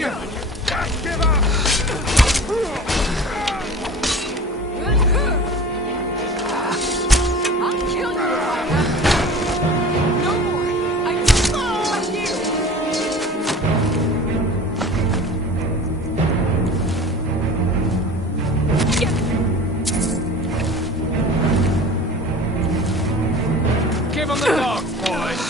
Give up! I'll kill you if I have to. No more. I fuck you. Give him the dog, boys!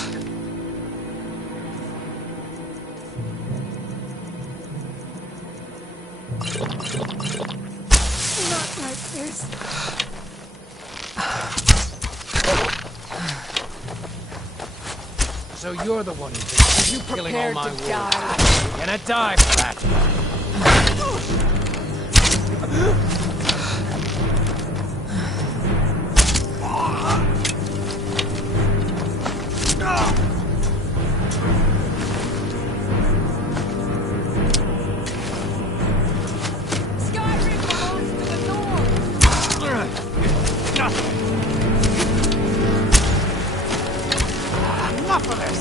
Not like this. So you're the one who thinks You killing all prepared my to wolves. die. You're gonna die for that. Skyrim belongs to the North. Enough of this!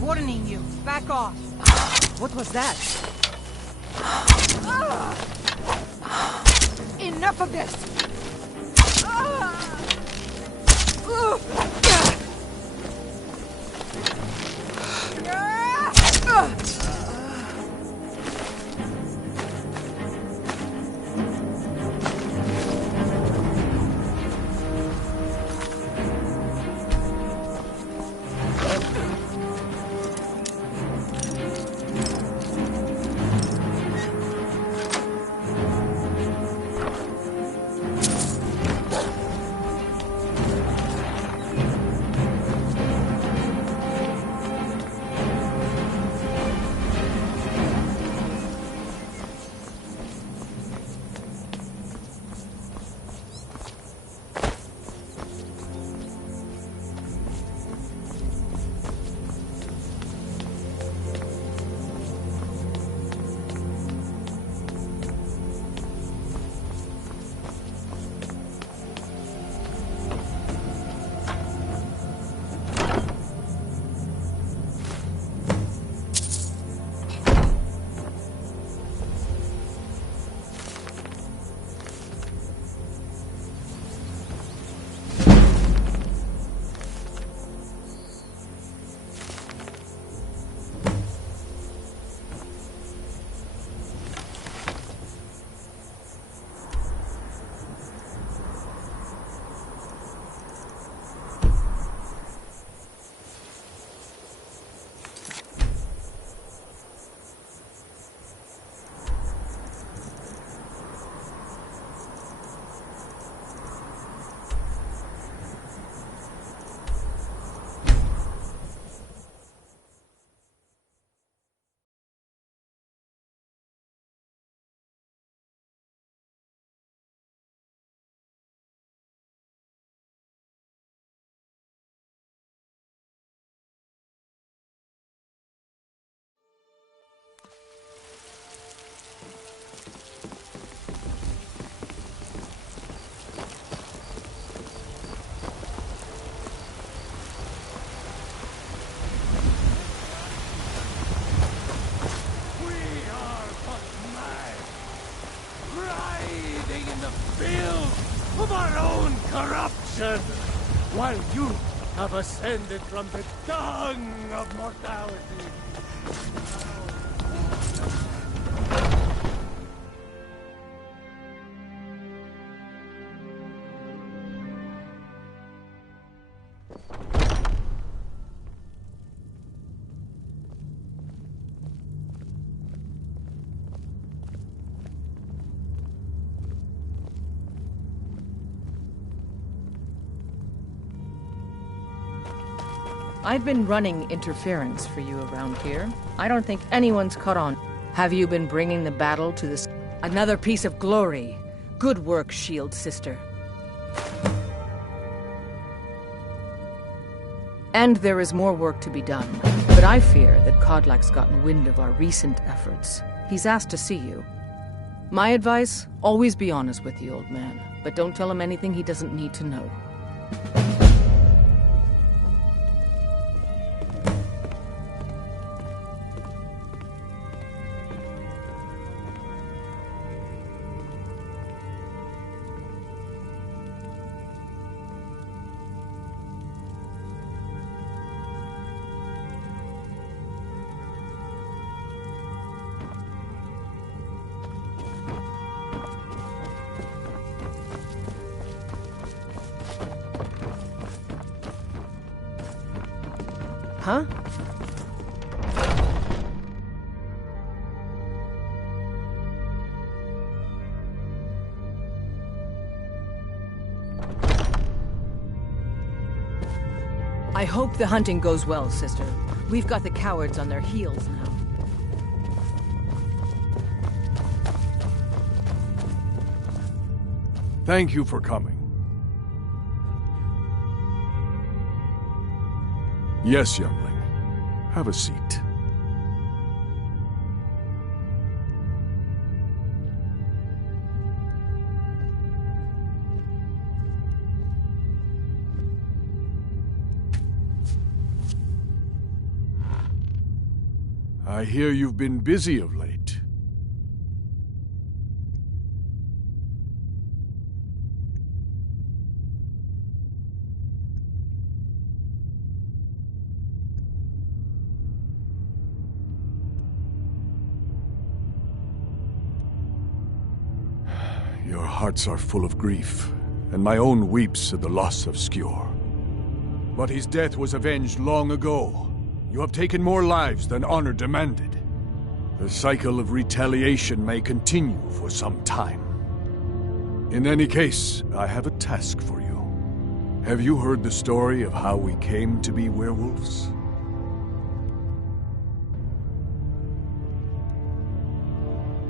Warning you. Back off. What was that? Enough of this. have ascended from the dung of mortality. I've been running interference for you around here. I don't think anyone's caught on. Have you been bringing the battle to this? Another piece of glory. Good work, Shield Sister. And there is more work to be done. But I fear that Kodlak's gotten wind of our recent efforts. He's asked to see you. My advice? Always be honest with the old man. But don't tell him anything he doesn't need to know. Huh? I hope the hunting goes well, sister. We've got the cowards on their heels now. Thank you for coming. Yes, youngling. Have a seat. I hear you've been busy of late. Your hearts are full of grief, and my own weeps at the loss of Skjor. But his death was avenged long ago. You have taken more lives than honor demanded. The cycle of retaliation may continue for some time. In any case, I have a task for you. Have you heard the story of how we came to be werewolves?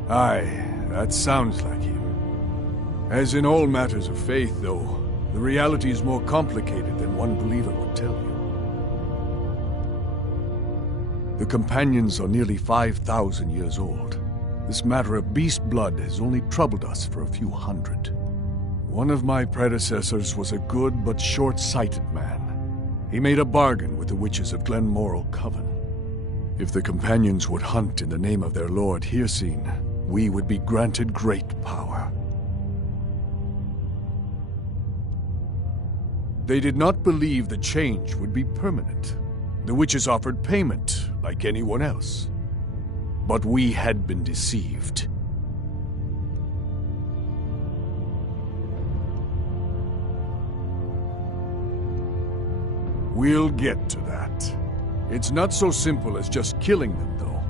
Aye, that sounds like him. As in all matters of faith, though, the reality is more complicated than one believer would tell you. The companions are nearly 5,000 years old. This matter of beast blood has only troubled us for a few hundred. One of my predecessors was a good but short-sighted man. He made a bargain with the witches of Glenmoril Coven. If the companions would hunt in the name of their lord Hircine, we would be granted great power. They did not believe the change would be permanent. The witches offered payment, like anyone else. But we had been deceived. We'll get to that. It's not so simple as just killing them, though.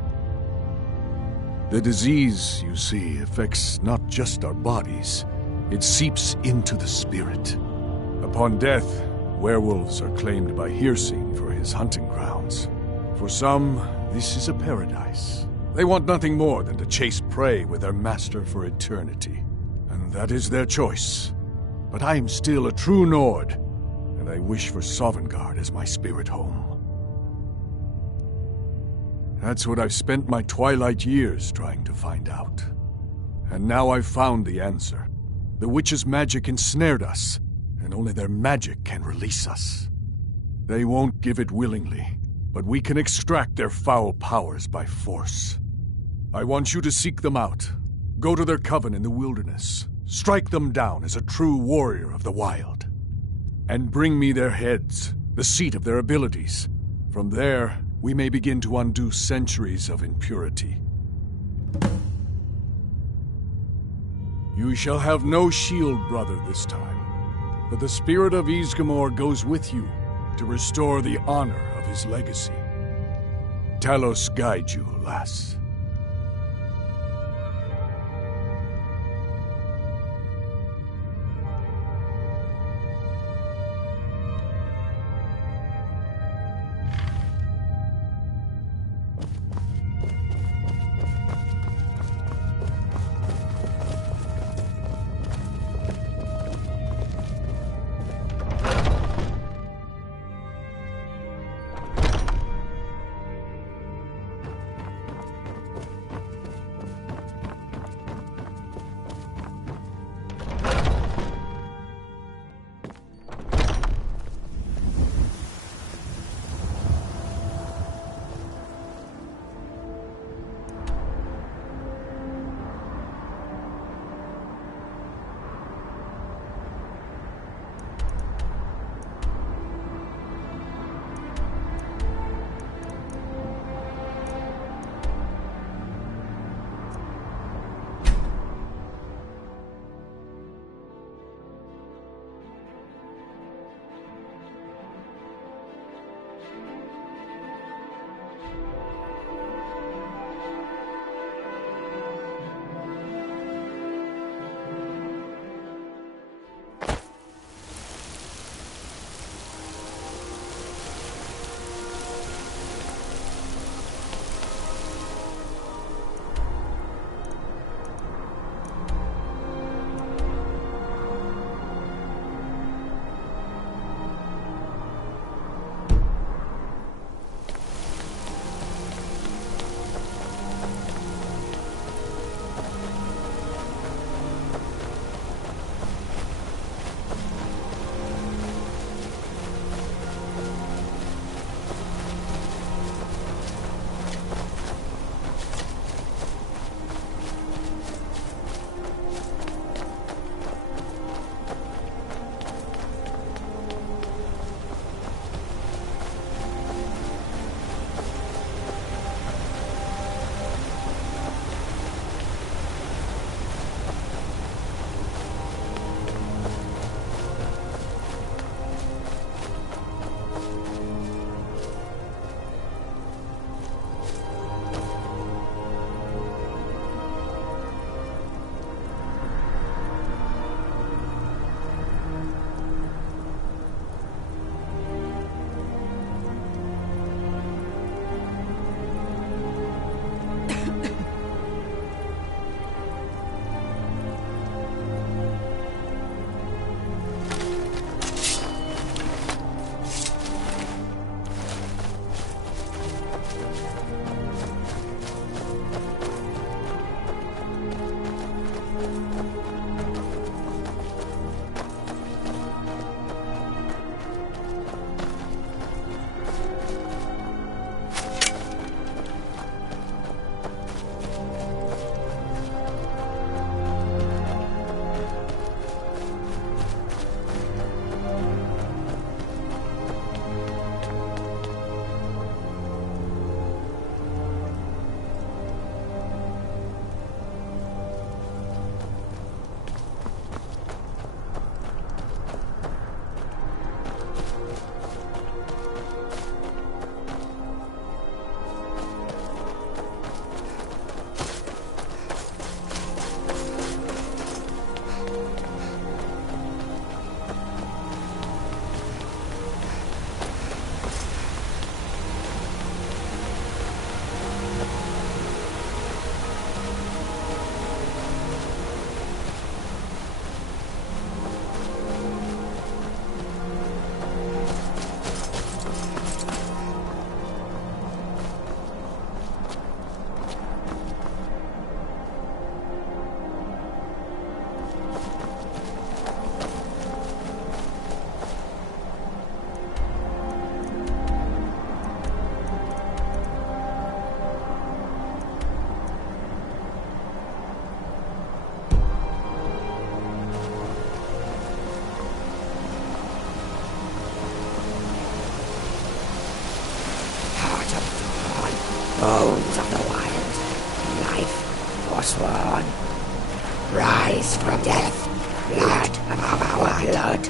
The disease, you see, affects not just our bodies. It seeps into the spirit. Upon death, werewolves are claimed by Hircine for his hunting grounds. For some, this is a paradise. They want nothing more than to chase prey with their master for eternity. And that is their choice. But I am still a true Nord, and I wish for Sovngarde as my spirit home. That's what I've spent my twilight years trying to find out. And now I've found the answer. The witches' magic ensnared us, and only their magic can release us. They won't give it willingly, but we can extract their foul powers by force. I want you to seek them out. Go to their coven in the wilderness. Strike them down as a true warrior of the wild. And bring me their heads, the seat of their abilities. From there, we may begin to undo centuries of impurity. You shall have no shield, brother, this time. But the spirit of Ysgramor goes with you to restore the honor of his legacy. Talos guide you, lass. bones of the wild, life forsworn. Rise from death, blood of our blood.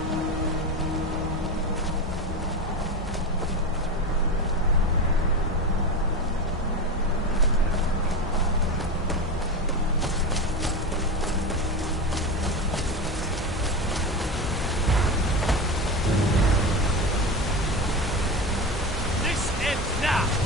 This ends now!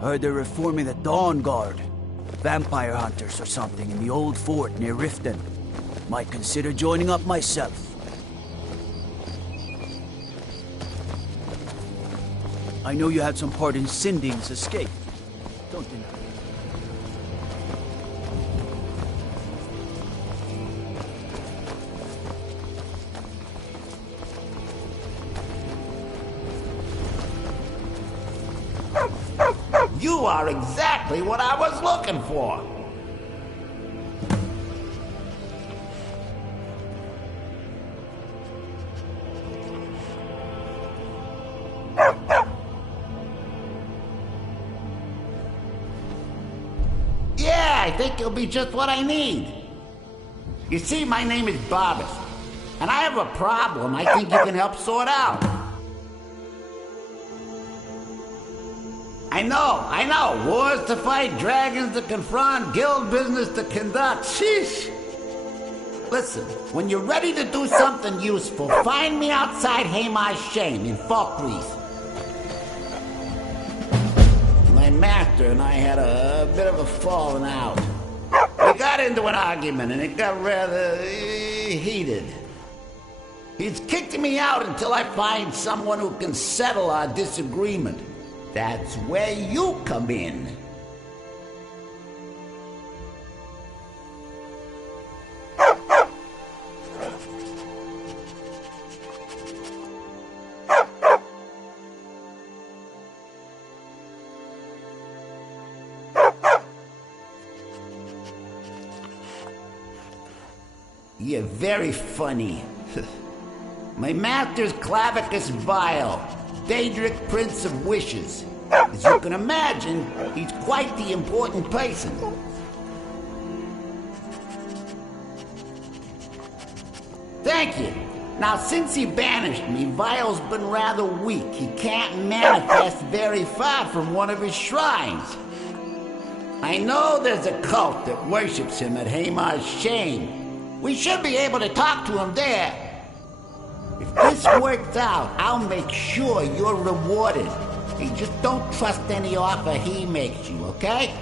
Heard they're reforming the Dawn Guard. Vampire hunters or something in the old fort near Riften. Might consider joining up myself. I know you had some part in Sinding's escape, don't you know? You are exactly what I was looking for. Yeah, I think it'll be just what I need. You see, my name is Barbas, and I have a problem I think you can help sort out. I know. Wars to fight, dragons to confront, guild business to conduct. Sheesh. Listen, when you're ready to do something useful, find me outside Hamar's Shame in Falkreath. My master and I had a bit of a falling out. We got into an argument and it got rather heated. He's kicked me out until I find someone who can settle our disagreement. That's where you come in. You're very funny. My master's Clavicus Vile, Daedric Prince of Wishes. As you can imagine, he's quite the important person. Thank you. Now, since he banished me, Vile's been rather weak. He can't manifest very far from one of his shrines. I know there's a cult that worships him at Hamar's Shame. We should be able to talk to him there. If this works out, I'll make sure you're rewarded. Hey, just don't trust any offer he makes you, okay?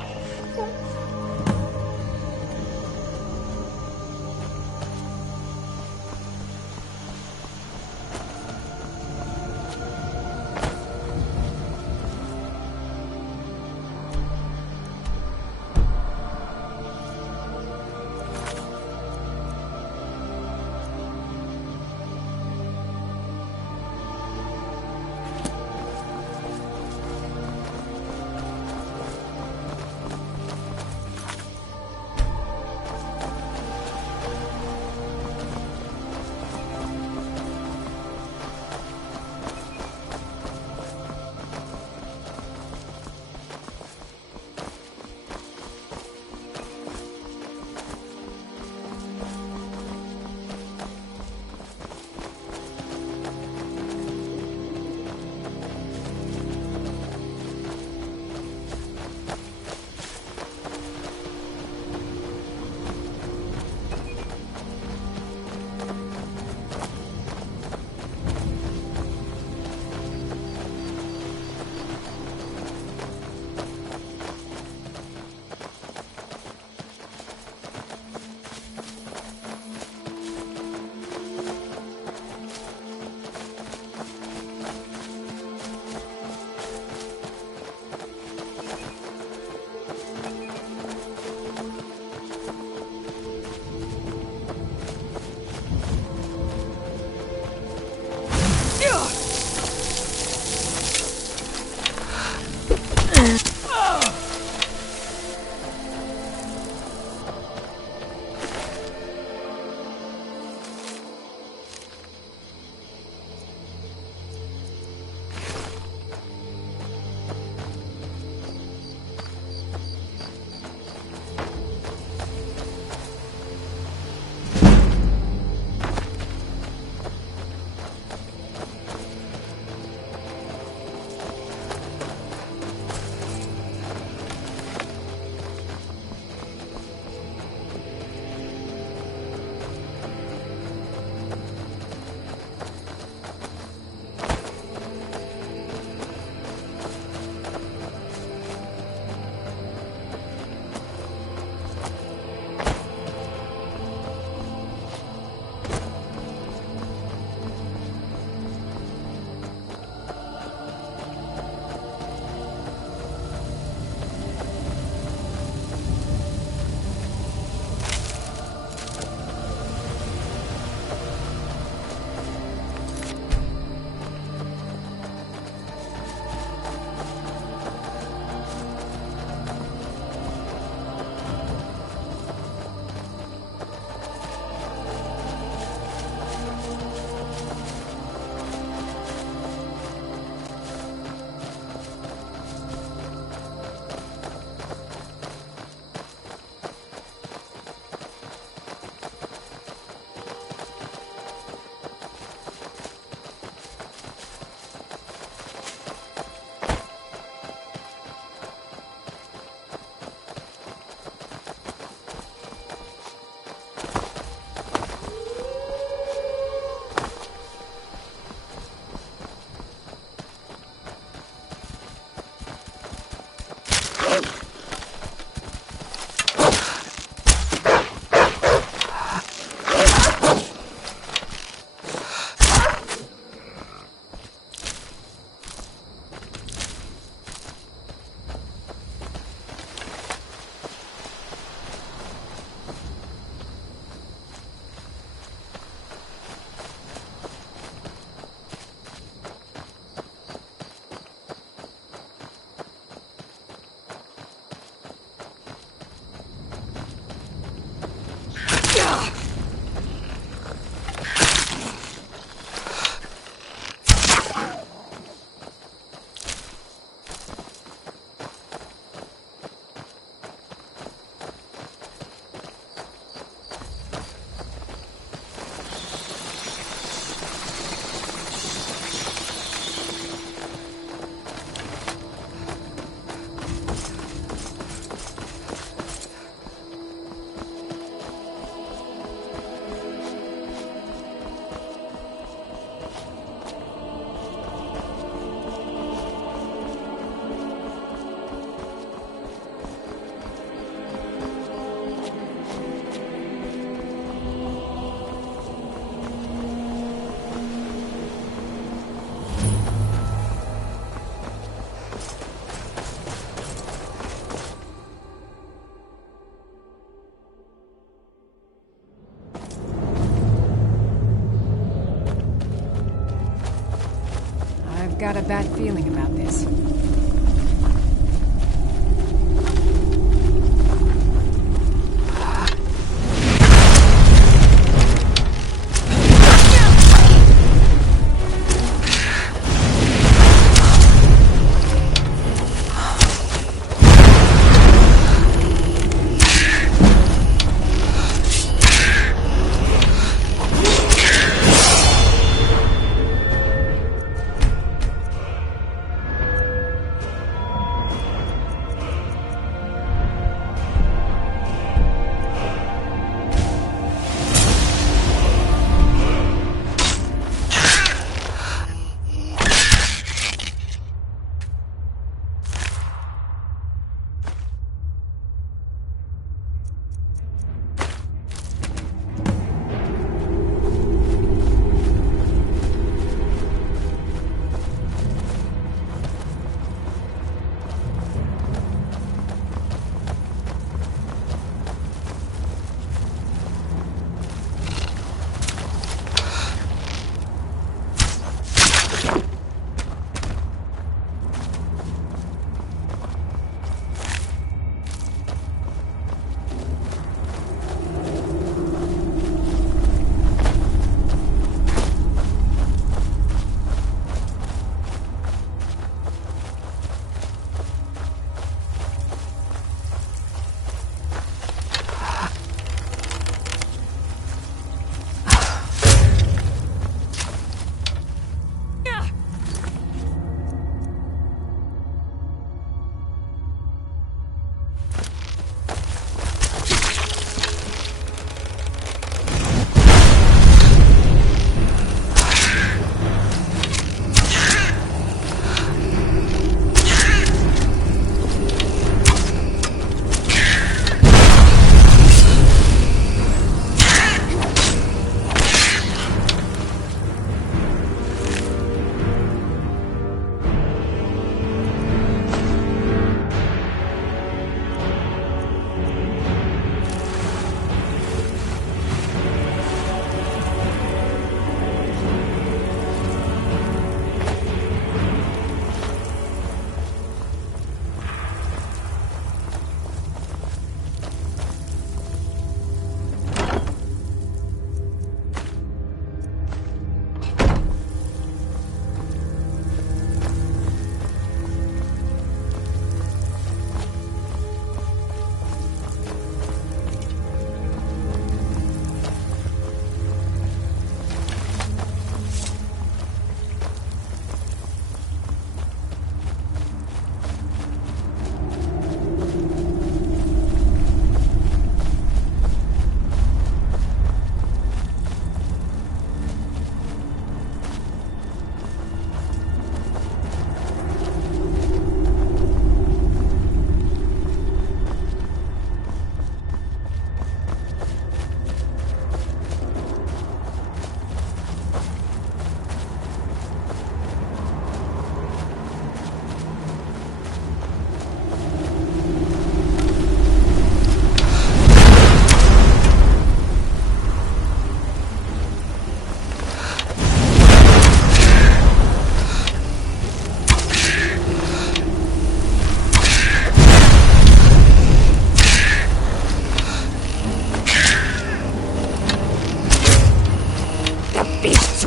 I've got a bad feeling about this.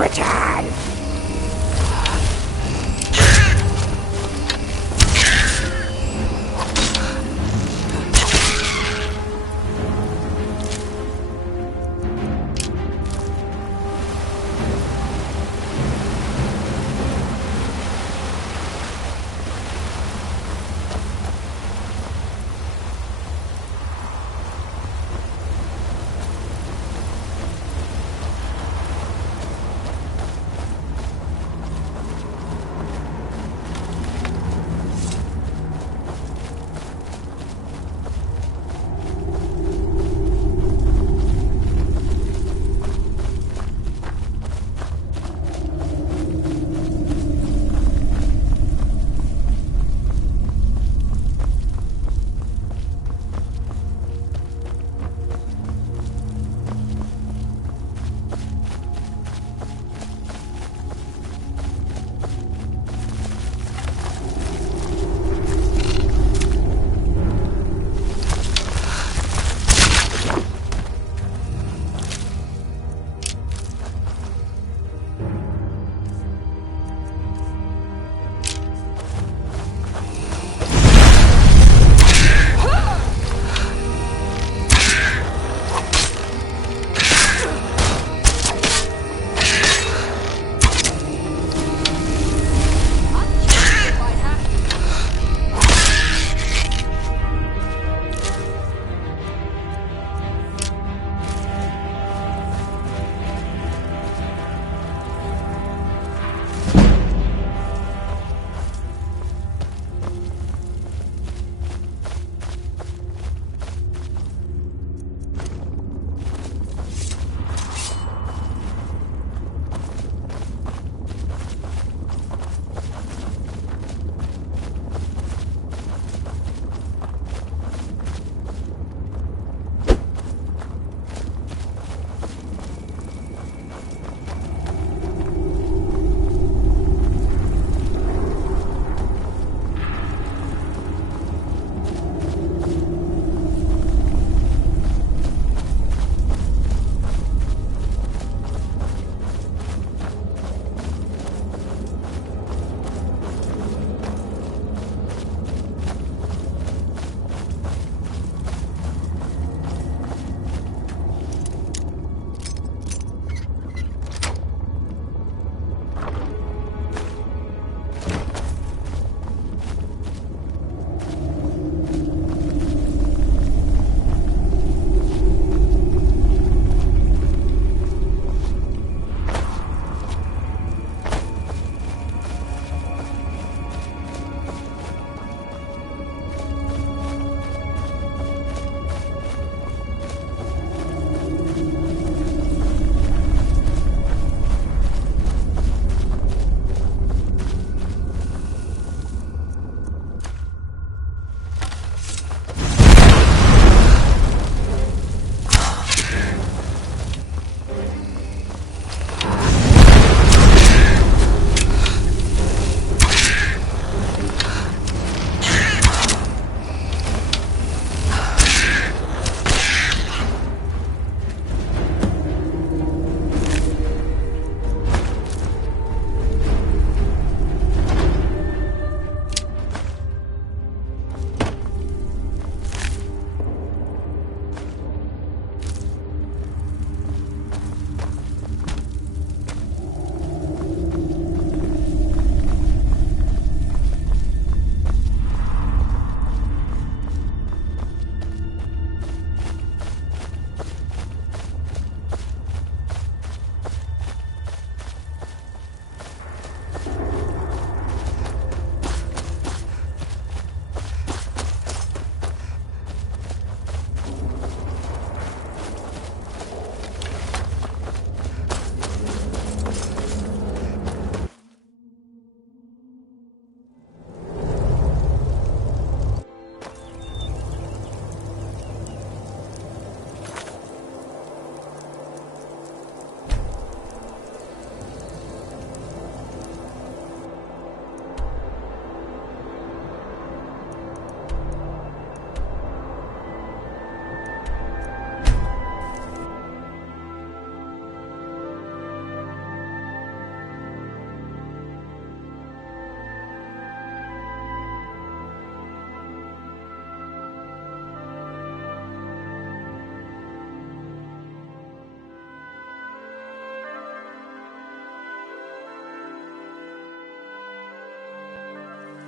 return!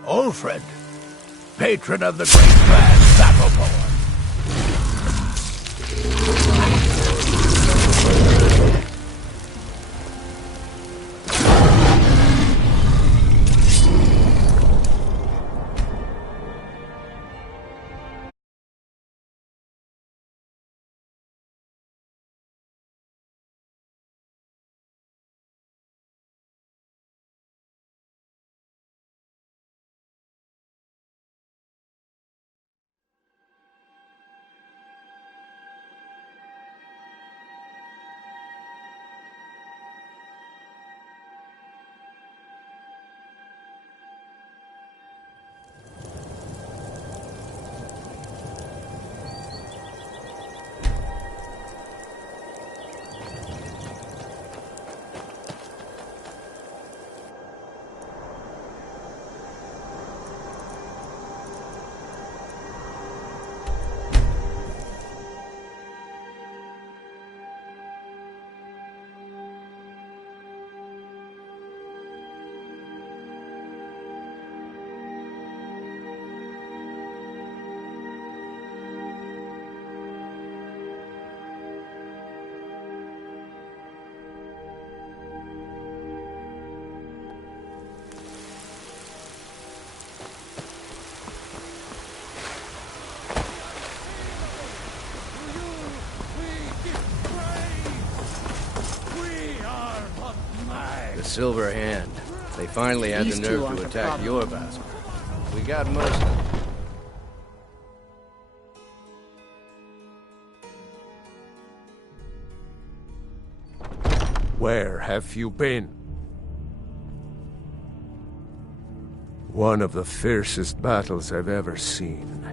Ulfred, patron of the great clan Battleborn. The Silver Hand. They finally had These the two nerve aren't to a attack problem. your Vassal. We got most of them. Where have you been? One of the fiercest battles I've ever seen.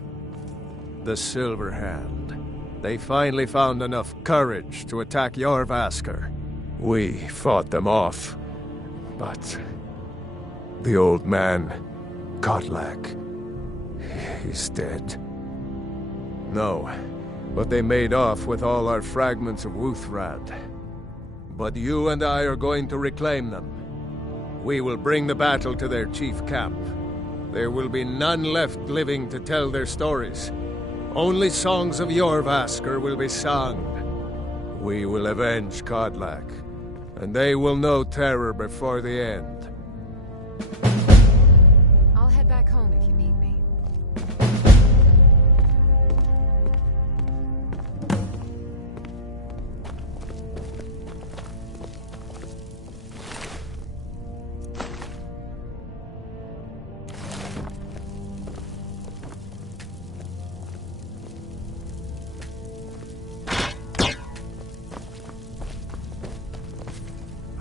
The Silver Hand. They finally found enough courage to attack Jorrvaskr. We fought them off, but the old man, Kodlak, he's dead. No, but they made off with all our fragments of Wuthrad. But you and I are going to reclaim them. We will bring the battle to their chief camp. There will be none left living to tell their stories. Only songs of Jorrvaskr will be sung. We will avenge Kodlak, and they will know terror before the end. I'll head back home if you need me.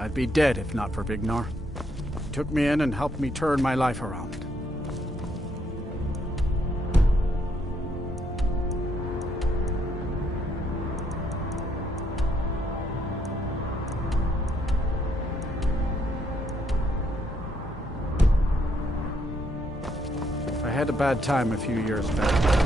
I'd be dead if not for Vignar. He took me in and helped me turn my life around. I had a bad time a few years back.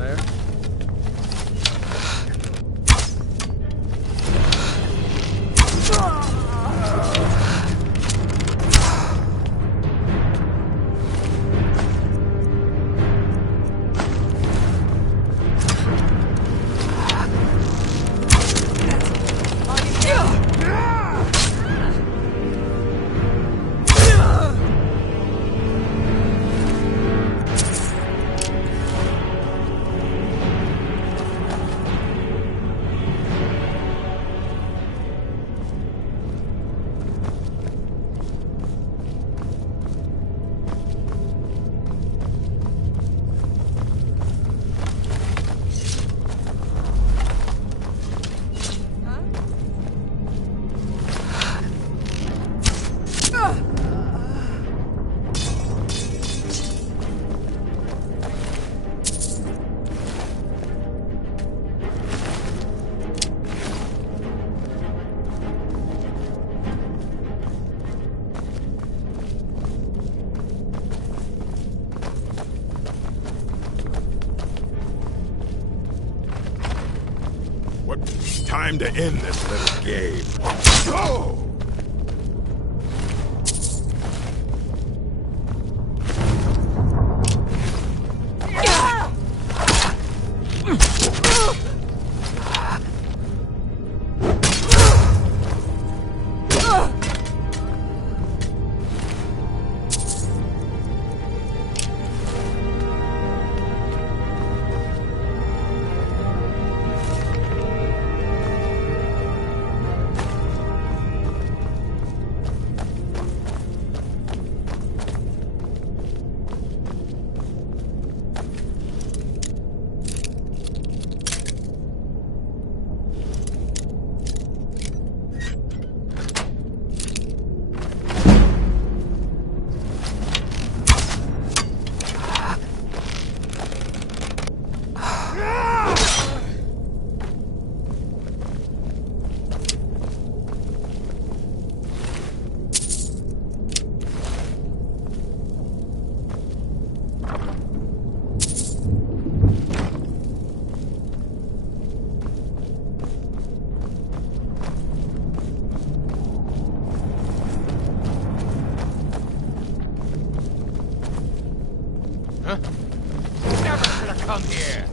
there. Time to end this little game. Go! Never should have come here.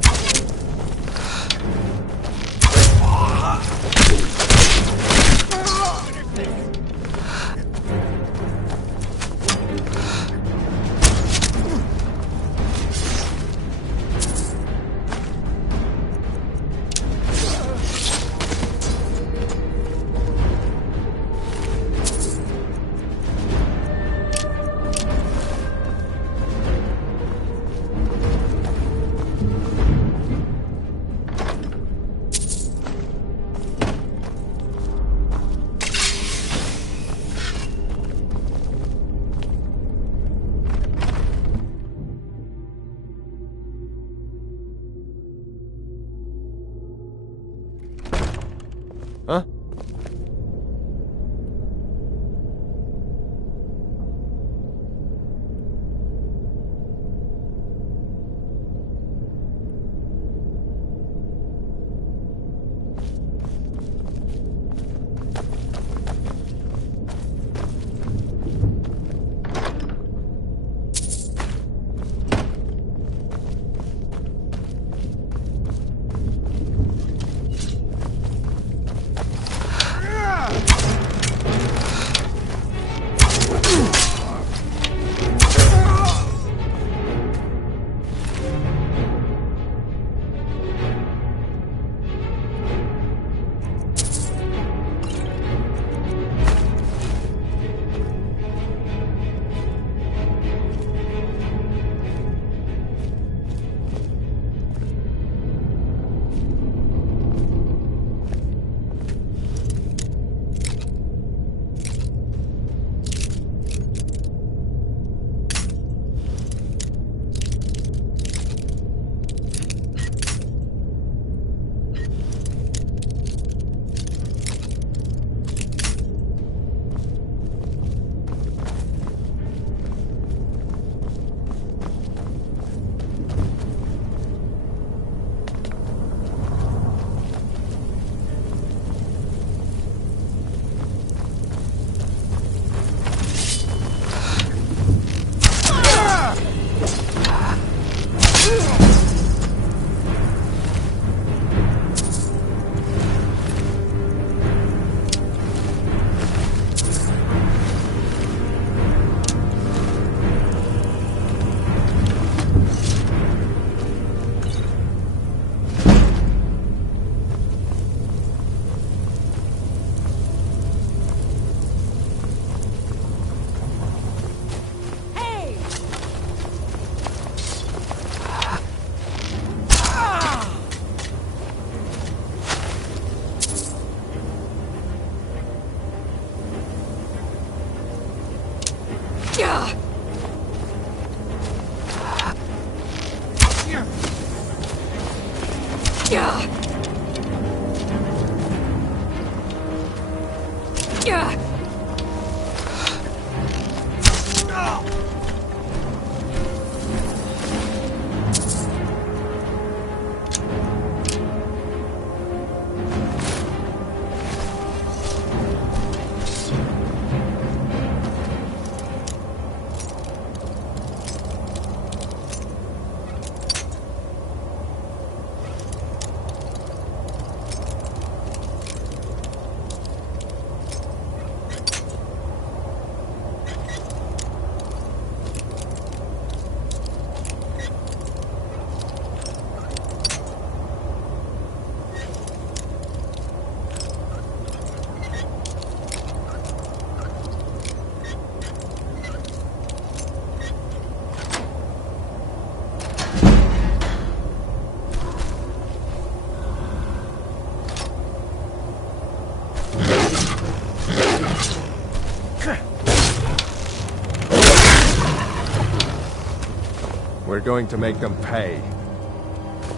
We're going to make them pay.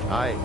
Aye.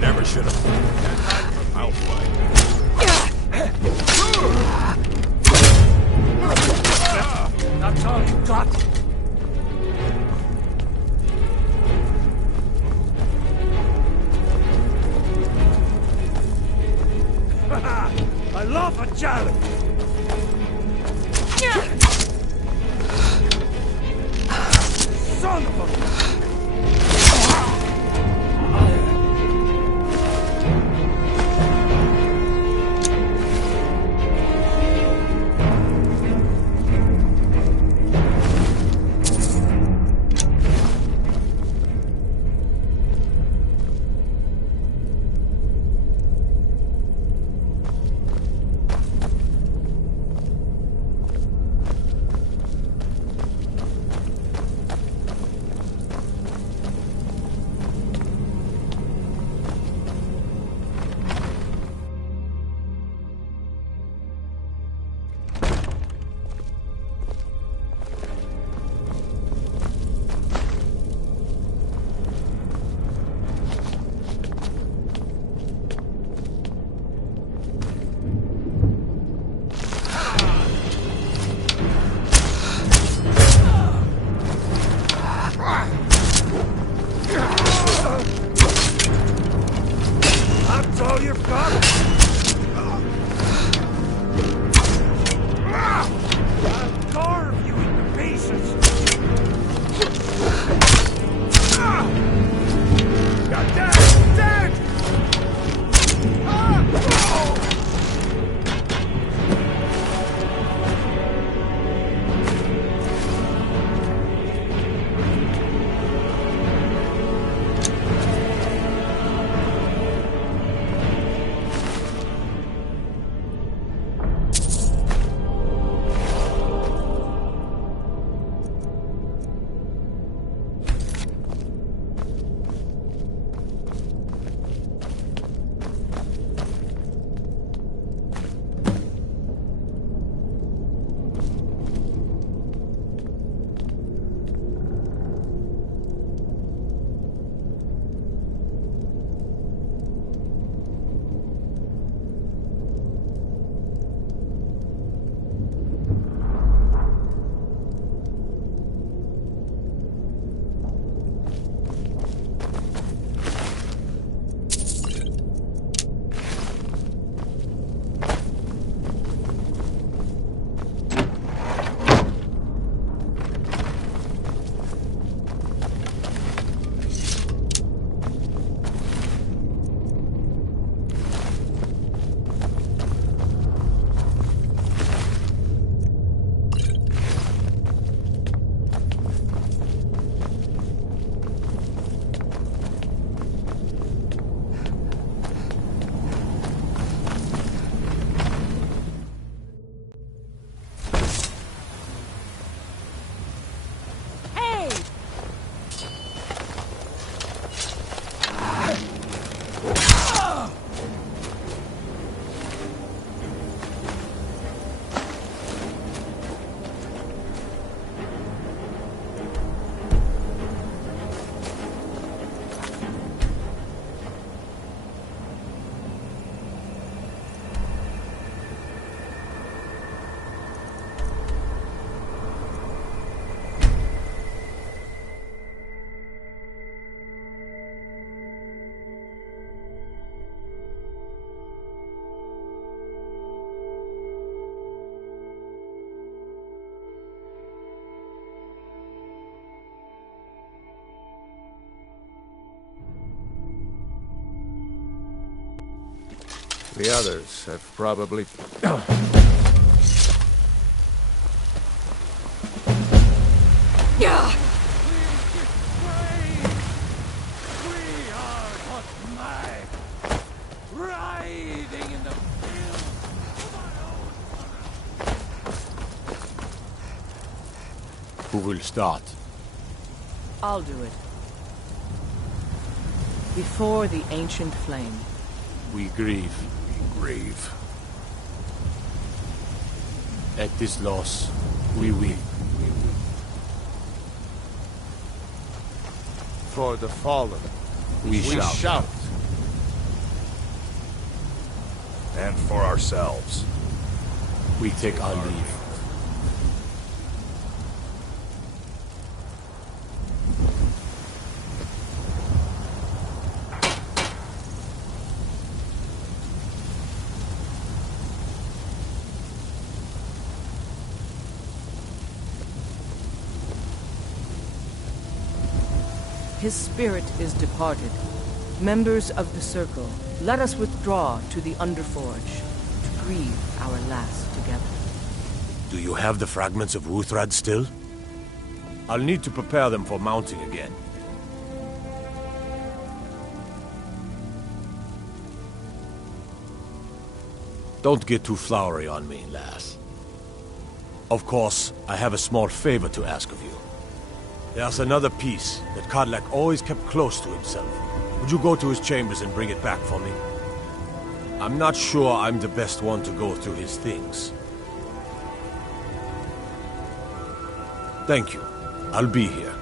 Never should have. Outfight. That's all you got? I love a challenge. Son of a... That's all you've got? I'll carve you into pieces. You're dead! Dead! The others have probably... Yeah. We are but mad, riding in the field of our own. Who will start? I'll do it. Before the ancient flame. We grieve. We grieve. At this loss, we weep. For the fallen, We shout. And for ourselves. We take our leave. His spirit is departed. Members of the Circle, let us withdraw to the Underforge to grieve our last together. Do you have the fragments of Wuthrad still? I'll need to prepare them for mounting again. Don't get too flowery on me, lass. Of course, I have a small favor to ask of you. There's another piece that Kodlak always kept close to himself. Would you go to his chambers and bring it back for me? I'm not sure I'm the best one to go through his things. Thank you. I'll be here.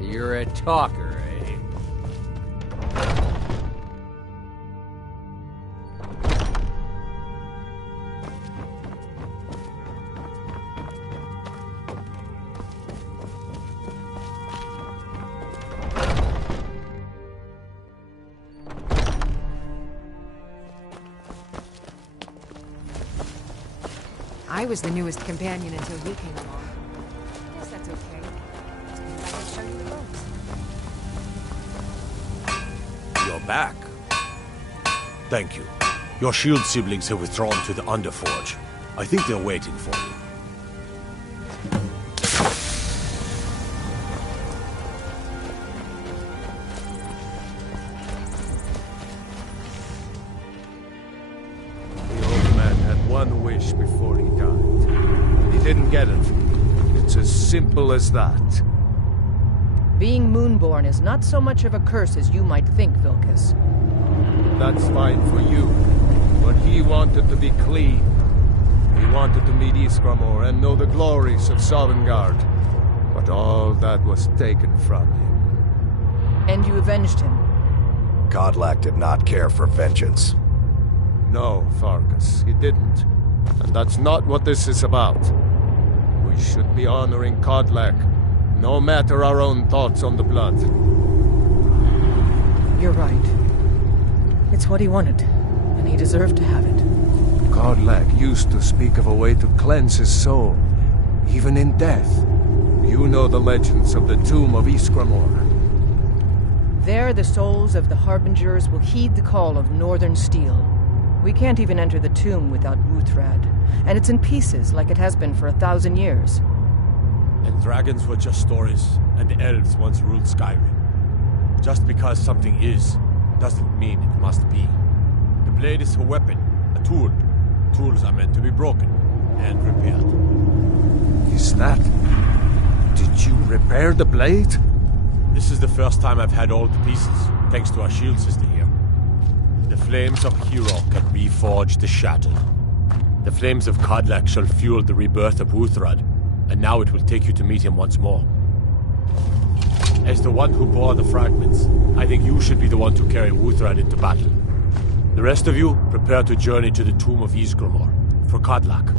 You're a talker, eh? I was the newest companion until you came along. Guess that's okay. I can show you the ropes. You're back. Thank you. Your shield siblings have withdrawn to the Underforge. I think they're waiting for you. The old man had one wish before he died. He didn't get it. It's as simple as that. Being Moonborn is not so much of a curse as you might think, Vilkas. That's fine for you. But he wanted to be clean. He wanted to meet Iskramor and know the glories of Sovngarde. But all that was taken from him. And you avenged him. Kodlak did not care for vengeance. No, Farkas, he didn't. And that's not what this is about. We should be honoring Kodlak, no matter our own thoughts on the blood. You're right. It's what he wanted, and he deserved to have it. Kodlak used to speak of a way to cleanse his soul, even in death. You know the legends of the tomb of Iskramor. There, the souls of the Harbingers will heed the call of Northern Steel. We can't even enter the tomb without Wuthrad, and it's in pieces like it has been for 1,000 years. And dragons were just stories, and elves once ruled Skyrim. Just because something is, doesn't mean it must be. The blade is a weapon, a tool. Tools are meant to be broken and repaired. Is that... Did you repair the blade? This is the first time I've had all the pieces, thanks to our shield sister here. The flames of Hero can reforge the shattered. The flames of Kodlak shall fuel the rebirth of Wuthrad, and now it will take you to meet him once more. As the one who bore the fragments, I think you should be the one to carry Wuthrad into battle. The rest of you, prepare to journey to the tomb of Ysgramor, for Kodlak.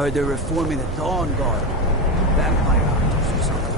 Heard they're reforming the Dawn Guard. Vampire hunters or something.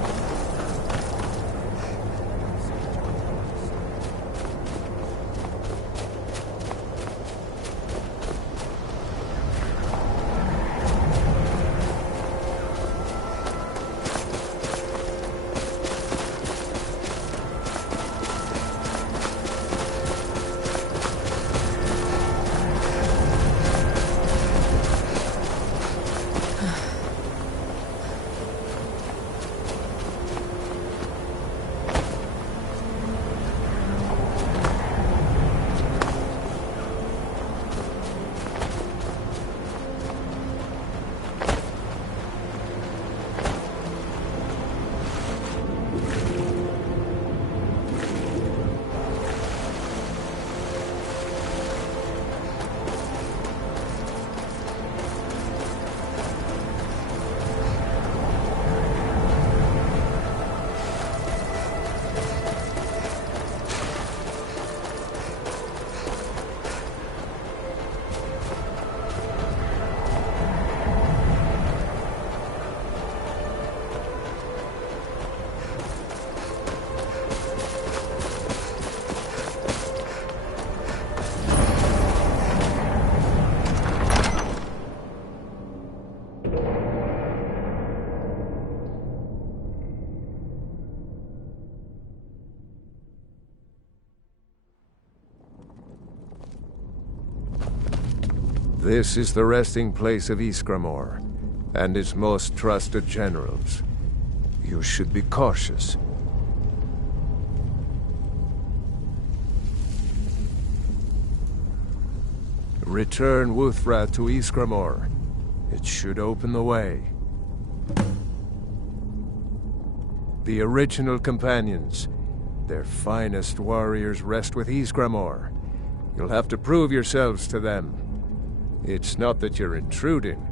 This is the resting place of Ysgramor, and its most trusted generals. You should be cautious. Return Wuthrad to Ysgramor. It should open the way. The original companions, their finest warriors, rest with Ysgramor. You'll have to prove yourselves to them. It's not that you're intruding.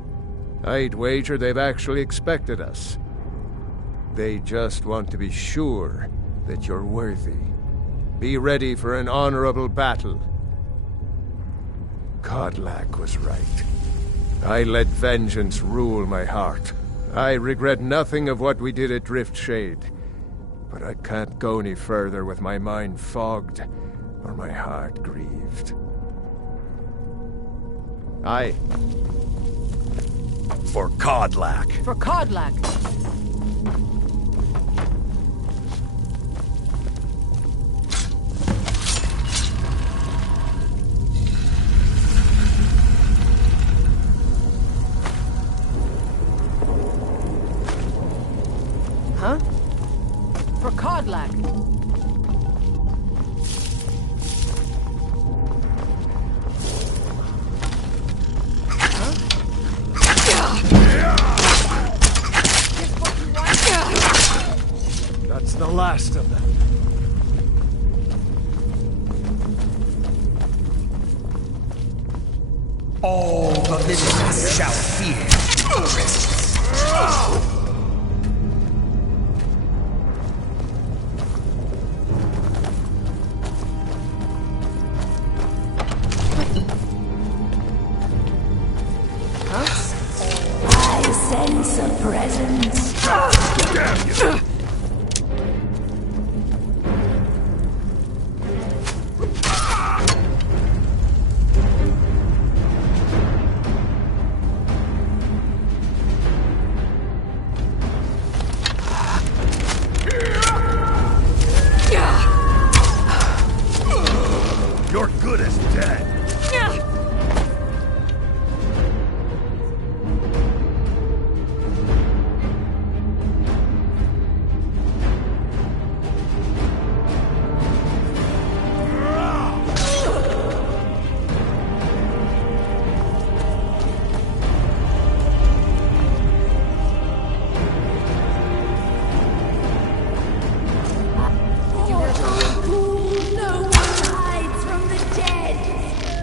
I'd wager they've actually expected us. They just want to be sure that you're worthy. Be ready for an honorable battle. Kodlak was right. I let vengeance rule my heart. I regret nothing of what we did at Driftshade, but I can't go any further with my mind fogged or my heart grieved. Aye. For Kodlak. For Kodlak! last of them. All the living shall fear. I sense a presence. Damn you! You're good as dead. No one hides from the dead.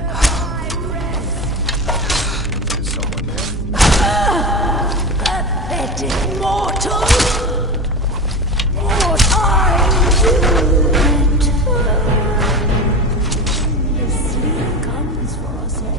I rest. Is someone there? Pathetic mortal. What are you? The sleep comes for us all.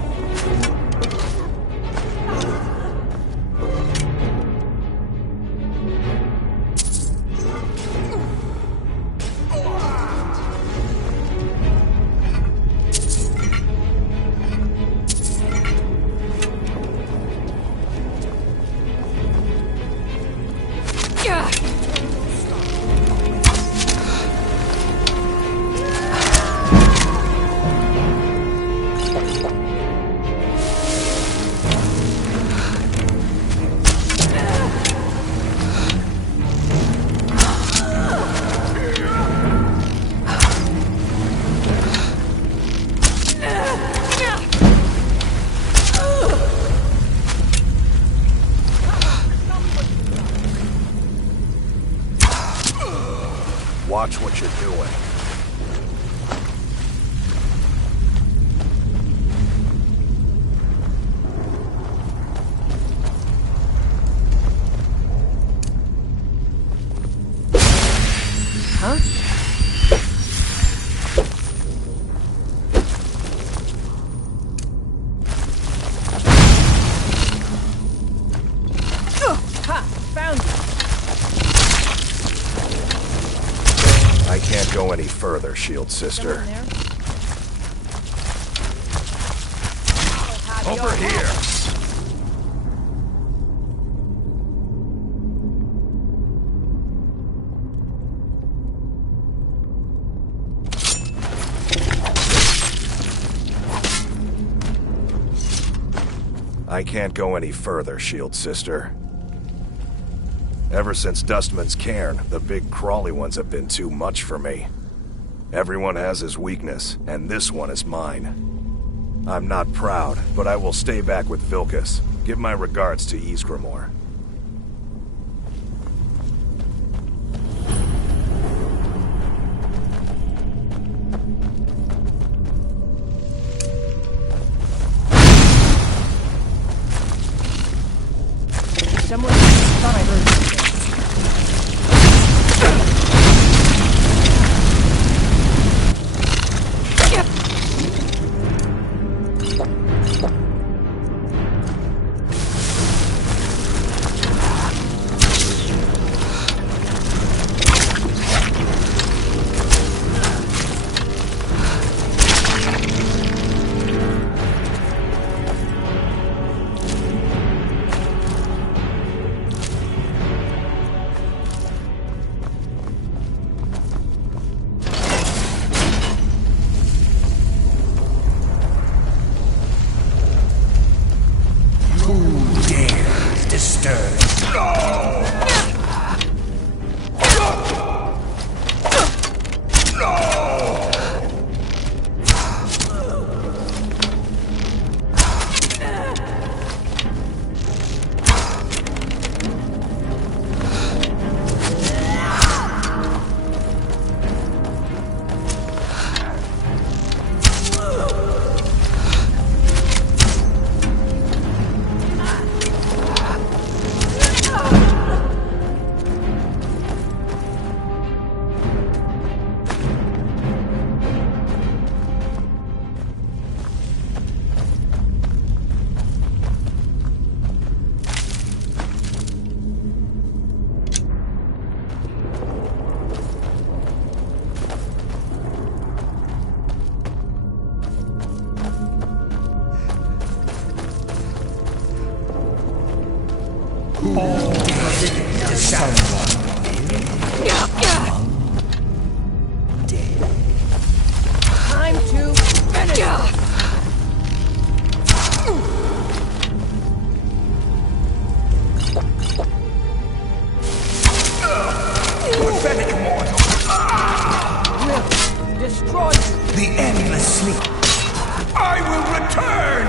Watch what you're doing. I can't go any further, Shield Sister. Over here! I can't go any further, Shield Sister. Ever since Dustman's cairn, the big crawly ones have been too much for me. Everyone has his weakness, and this one is mine. I'm not proud, but I will stay back with Vilkas. Give my regards to Ysgramor. Someone thought I heard something. Time to finish. Pathetic mortal. Will destroy you. The endless sleep. I will return!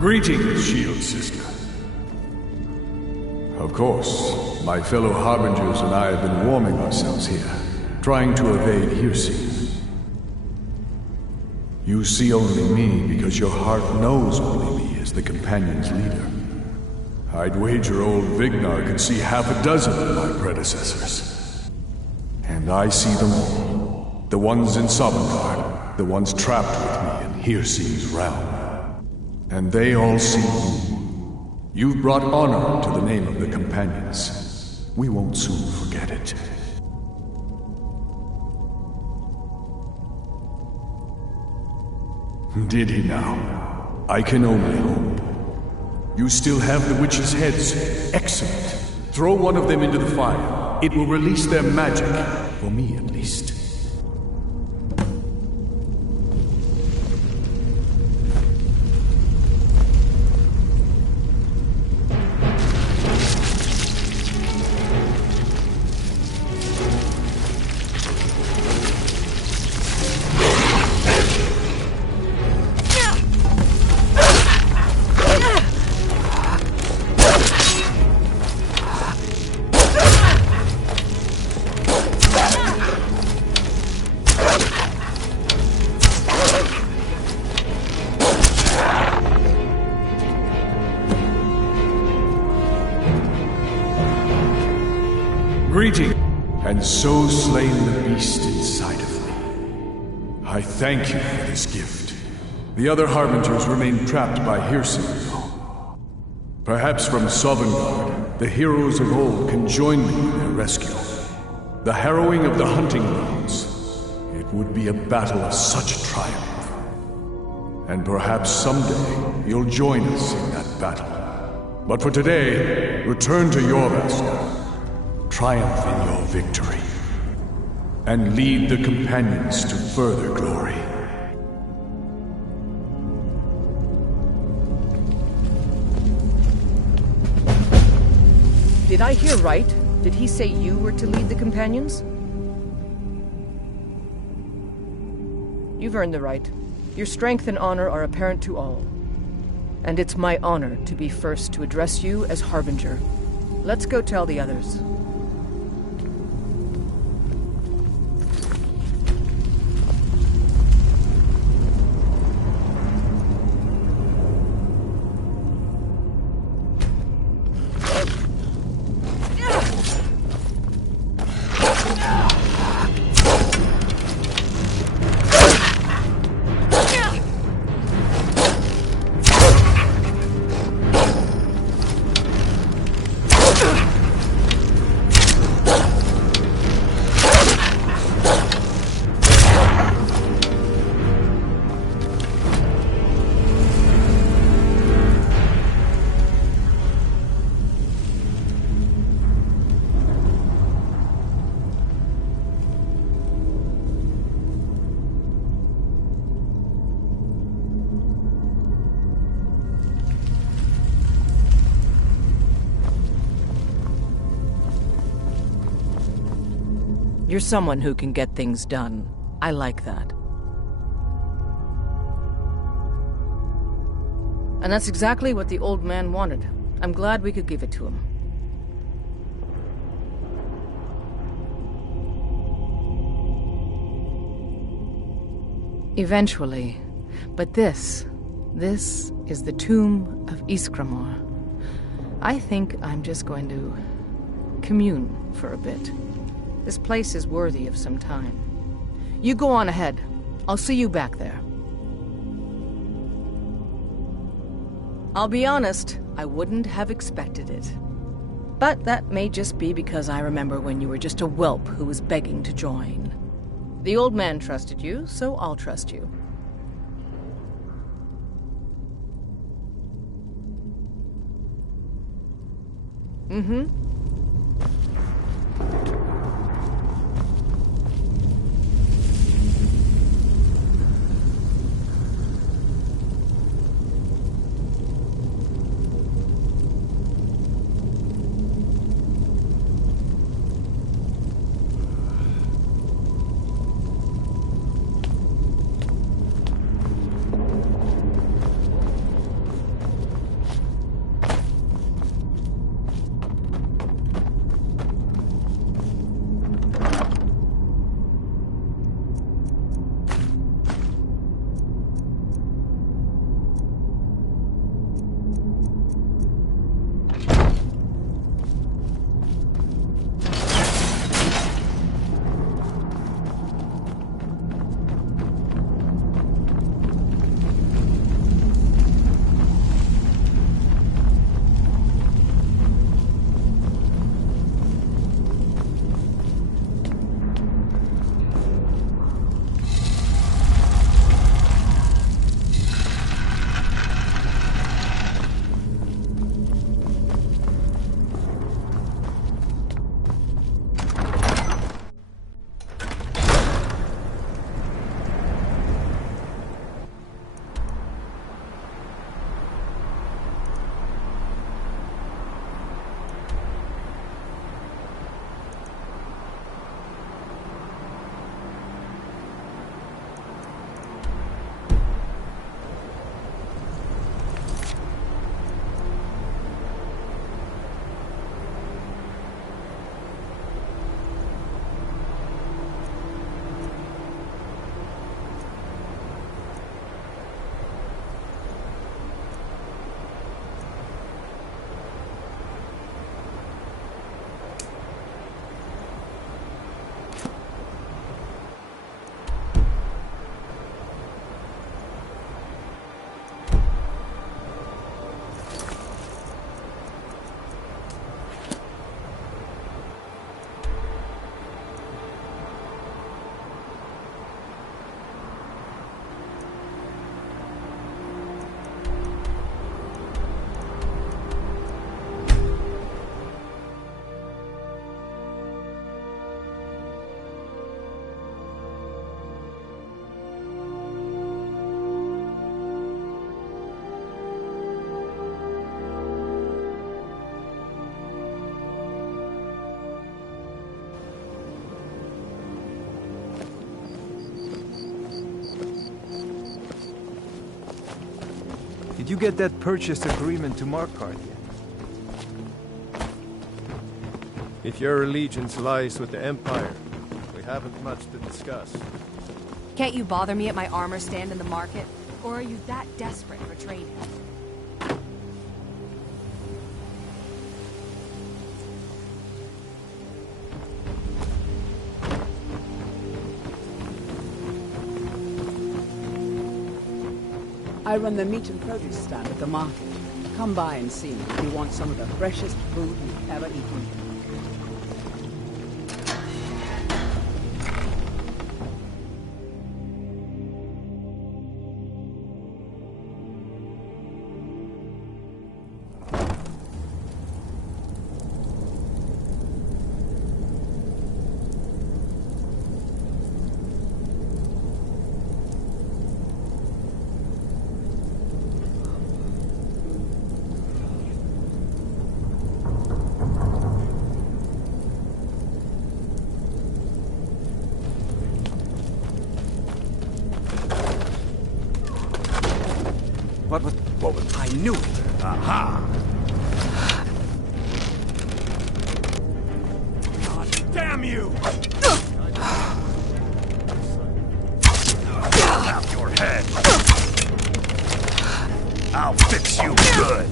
Greetings, Shield Sister. Of course, my fellow Harbingers and I have been warming ourselves here, trying to evade Hirsi. You see only me because your heart knows only me as the Companion's leader. I'd wager old Vignar could see half a dozen of my predecessors. And I see them all. The ones in Sovngarde, the ones trapped with me in Hirsi's realm. And they all see you. You've brought honor to the name of the Companions. We won't soon forget it. Did he now? I can only hope. You still have the witches' heads. Excellent. Throw one of them into the fire. It will release their magic. For me, at least. greeting, and so slain the beast inside of me. I thank you for this gift. The other Harbingers remain trapped by hearsay, though. Perhaps from Sovngarde, the heroes of old can join me in their rescue. The harrowing of the hunting grounds. It would be a battle of such triumph. And perhaps someday you'll join us in that battle. But for today, return to Jorvaskr, triumph in your victory, and lead the companions to further glory. Did I hear right? Did he say you were to lead the companions? You've earned the right. Your strength and honor are apparent to all. And it's my honor to be first to address you as Harbinger. Let's go tell the others. You're someone who can get things done. I like that. And that's exactly what the old man wanted. I'm glad we could give it to him. Eventually. But this is the tomb of Iskramor. I think I'm just going to commune for a bit. This place is worthy of some time. You go on ahead. I'll see you back there. I'll be honest, I wouldn't have expected it. But that may just be because I remember when you were just a whelp who was begging to join. The old man trusted you, so I'll trust you. Mm-hmm. Did you get that purchase agreement to Markarth yet? If your allegiance lies with the Empire, we haven't much to discuss. Can't you bother me at my armor stand in the market? Or are you that desperate for training? I run the meat and produce stand at the market. Come by and see me if you want some of the freshest food you've ever eaten. What was... I knew it! Aha! God damn you! Have your head! I'll fix you good!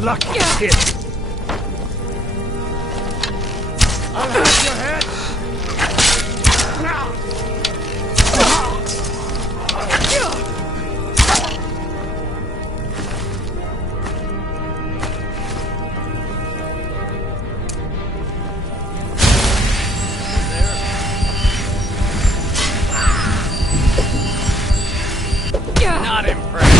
Lucky hit! I'll have your head! Now! Not impressed!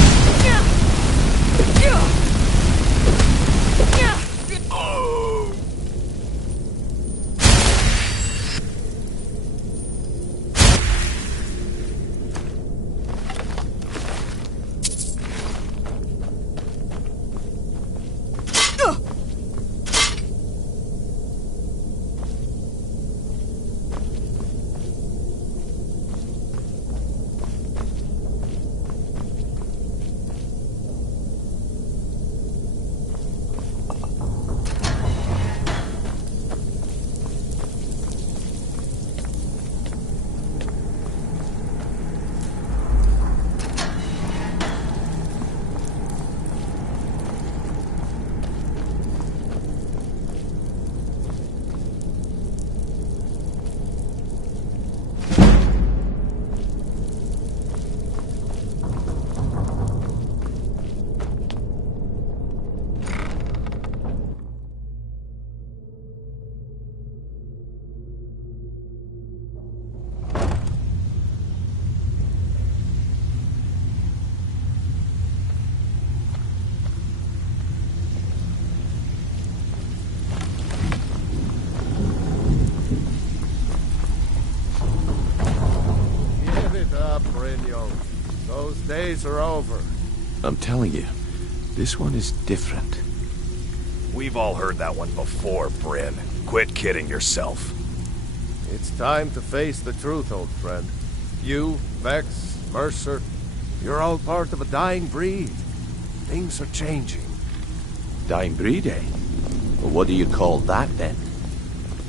Those days are over. I'm telling you, This one is different. We've all heard that one before, Bryn. Quit kidding yourself. It's time to face the truth, old friend. You, Vex, Mercer, you're all part of a dying breed. Things are changing. Dying breed, eh? Well, what do you call that, then?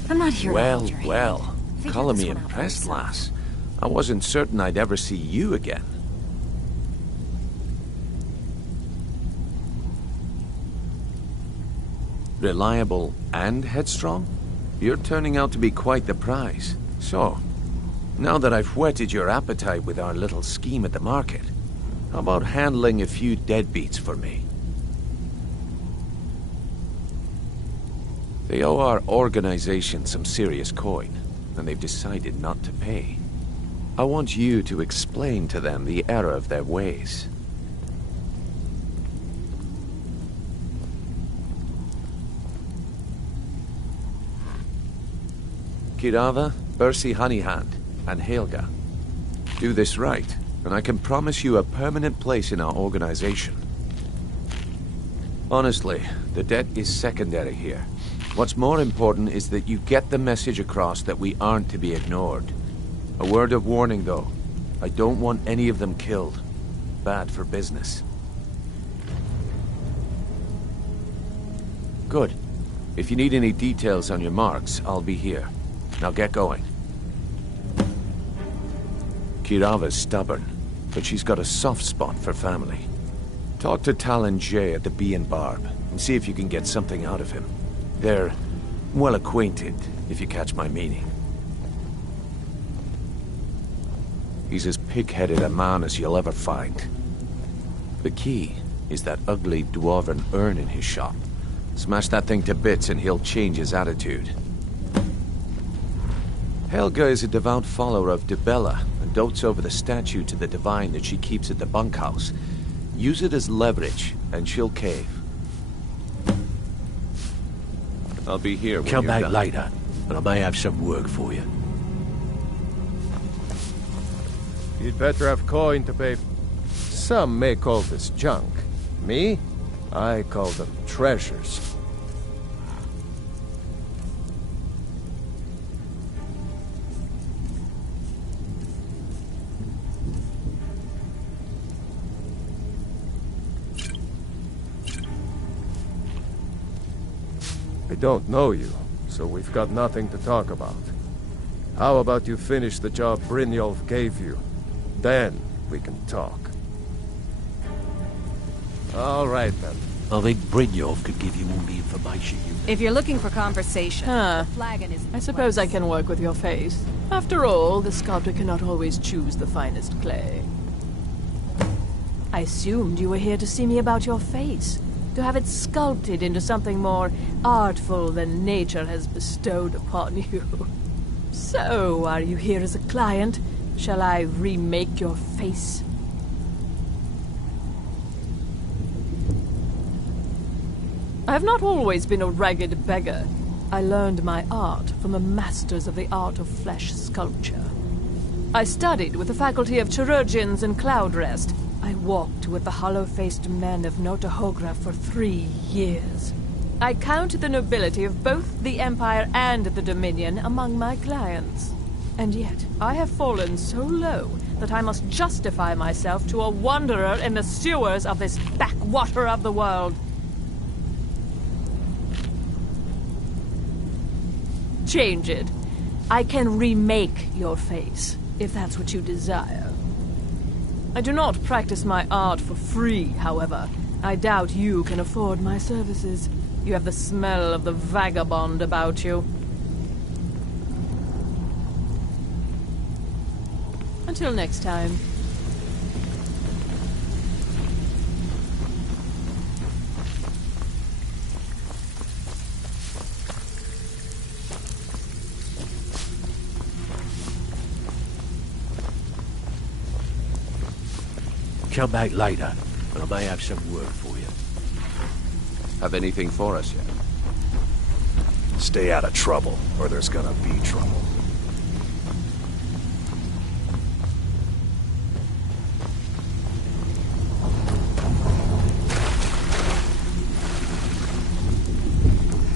I'm not here to hold your hand. Well, Figure calling this me one out for impressed, yourself. lass. I wasn't certain I'd ever see you again. Reliable and headstrong? You're turning out to be quite the prize. So, now that I've whetted your appetite with our little scheme at the market, how about handling a few deadbeats for me? They owe our organization some serious coin, and they've decided not to pay. I want you to explain to them the error of their ways. Kirava, Bersi Honeyhand, and Helga. Do this right, and I can promise you a permanent place in our organization. Honestly, the debt is secondary here. What's more important is that you get the message across that we aren't to be ignored. A word of warning, though. I don't want any of them killed. Bad for business. Good. If you need any details on your marks, I'll be here. Now get going. Kirava's stubborn, but she's got a soft spot for family. Talk to Talon Jay at the Bee and Barb, and see if you can get something out of him. They're well acquainted, if you catch my meaning. He's as pig-headed a man as you'll ever find. The key is that ugly dwarven urn in his shop. Smash that thing to bits and he'll change his attitude. Helga is a devout follower of Dibella and dotes over the statue to the divine that she keeps at the bunkhouse. Use it as leverage, and she'll cave. I'll be here when Come you're back done. later, and I may have some work for you. You'd better have coin to pay. Some may call this junk. Me? I call them treasures. I don't know you, so we've got nothing to talk about. How about you finish the job Brynjolf gave you? Then we can talk. All right, then. I think Brynjolf could give you all the information you need. If you're looking for conversation, Huh. the flagon is. I suppose I can work with your face. After all, the sculptor cannot always choose the finest clay. I assumed you were here to see me about your face, to have it sculpted into something more artful than nature has bestowed upon you. So, are you here as a client? Shall I remake your face? I have not always been a ragged beggar. I learned my art from the masters of the art of flesh sculpture. I studied with the faculty of chirurgeons and Cloudrest. I walked with the hollow-faced men of Notahogra for 3 years. I count the nobility of both the Empire and the Dominion among my clients. And yet, I have fallen so low that I must justify myself to a wanderer in the sewers of this backwater of the world. Change it. I can remake your face, if that's what you desire. I do not practice my art for free, however. I doubt you can afford my services. You have the smell of the vagabond about you. Until next time. Come back later, and I may have some work for you. Have anything for us yet? Stay out of trouble, or there's gonna be trouble.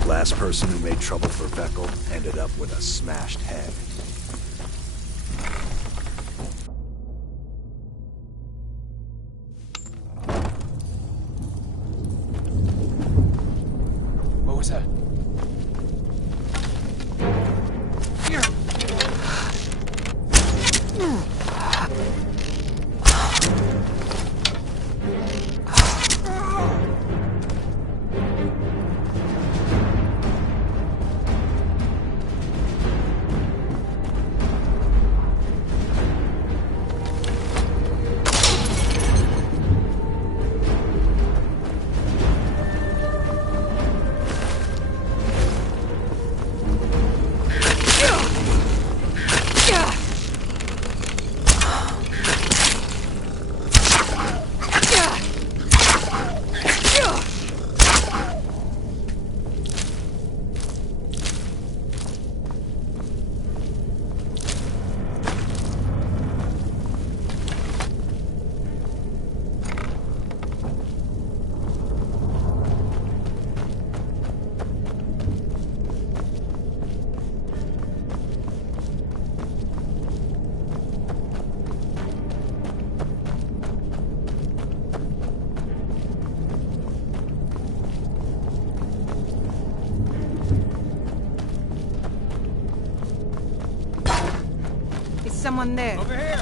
Last person who made trouble for Veckel ended up with a smashed head. What was that? Someone there. Over here!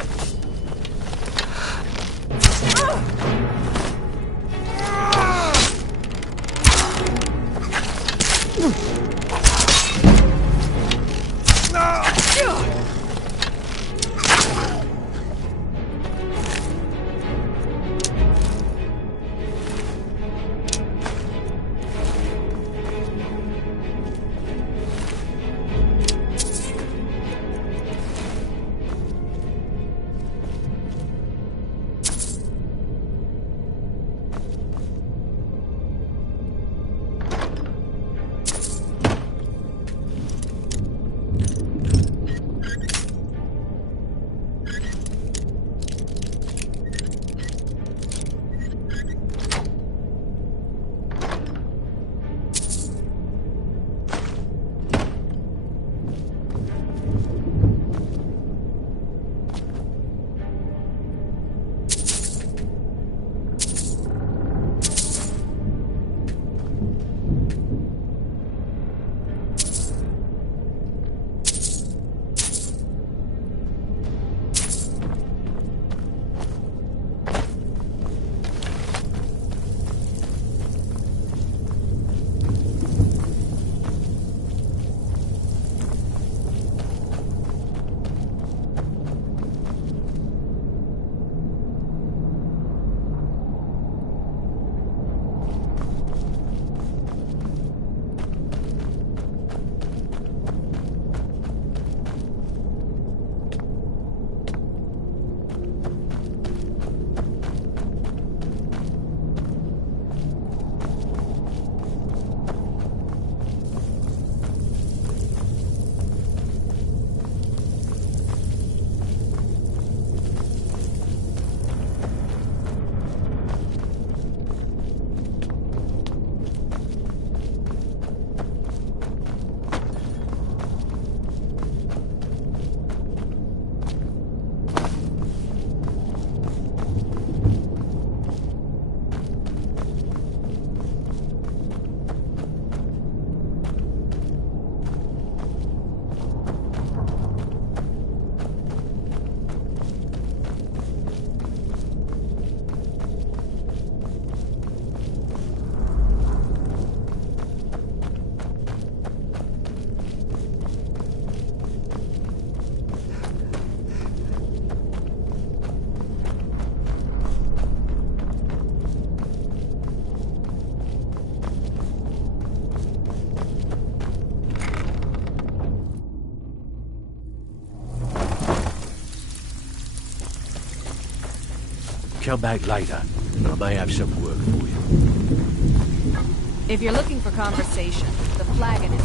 Come back later. I may have some work for you. If you're looking for conversation, the flagon is...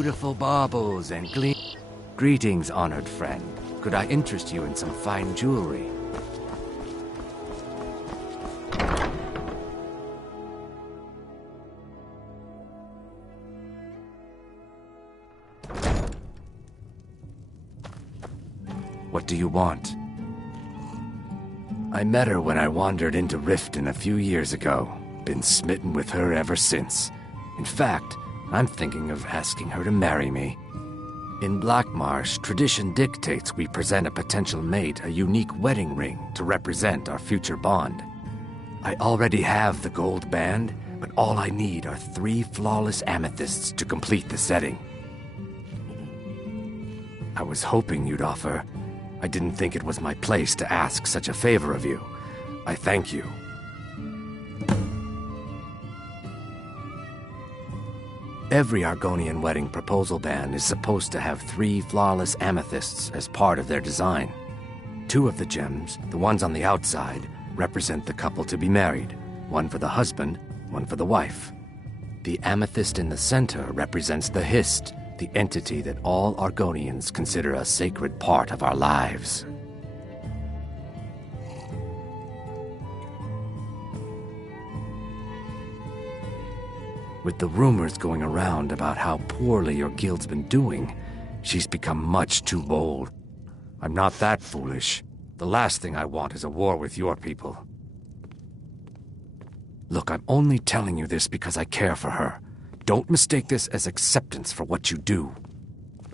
beautiful baubles and Greetings, honored friend. Could I interest you in some fine jewelry? What do you want? I met her when I wandered into Riften a few years ago. Been smitten with her ever since. In fact, I'm thinking of asking her to marry me. In Blackmarsh, tradition dictates we present a potential mate a unique wedding ring to represent our future bond. I already have the gold band, but all I need are 3 flawless amethysts to complete the setting. I was hoping you'd offer. I didn't think it was my place to ask such a favor of you. I thank you. Every Argonian wedding proposal band is supposed to have 3 flawless amethysts as part of their design. 2 of the gems, the ones on the outside, represent the couple to be married. 1 for the husband, 1 for the wife. The amethyst in the center represents the Hist, the entity that all Argonians consider a sacred part of our lives. With the rumors going around about how poorly your guild's been doing, she's become much too bold. I'm not that foolish. The last thing I want is a war with your people. Look, I'm only telling you this because I care for her. Don't mistake this as acceptance for what you do.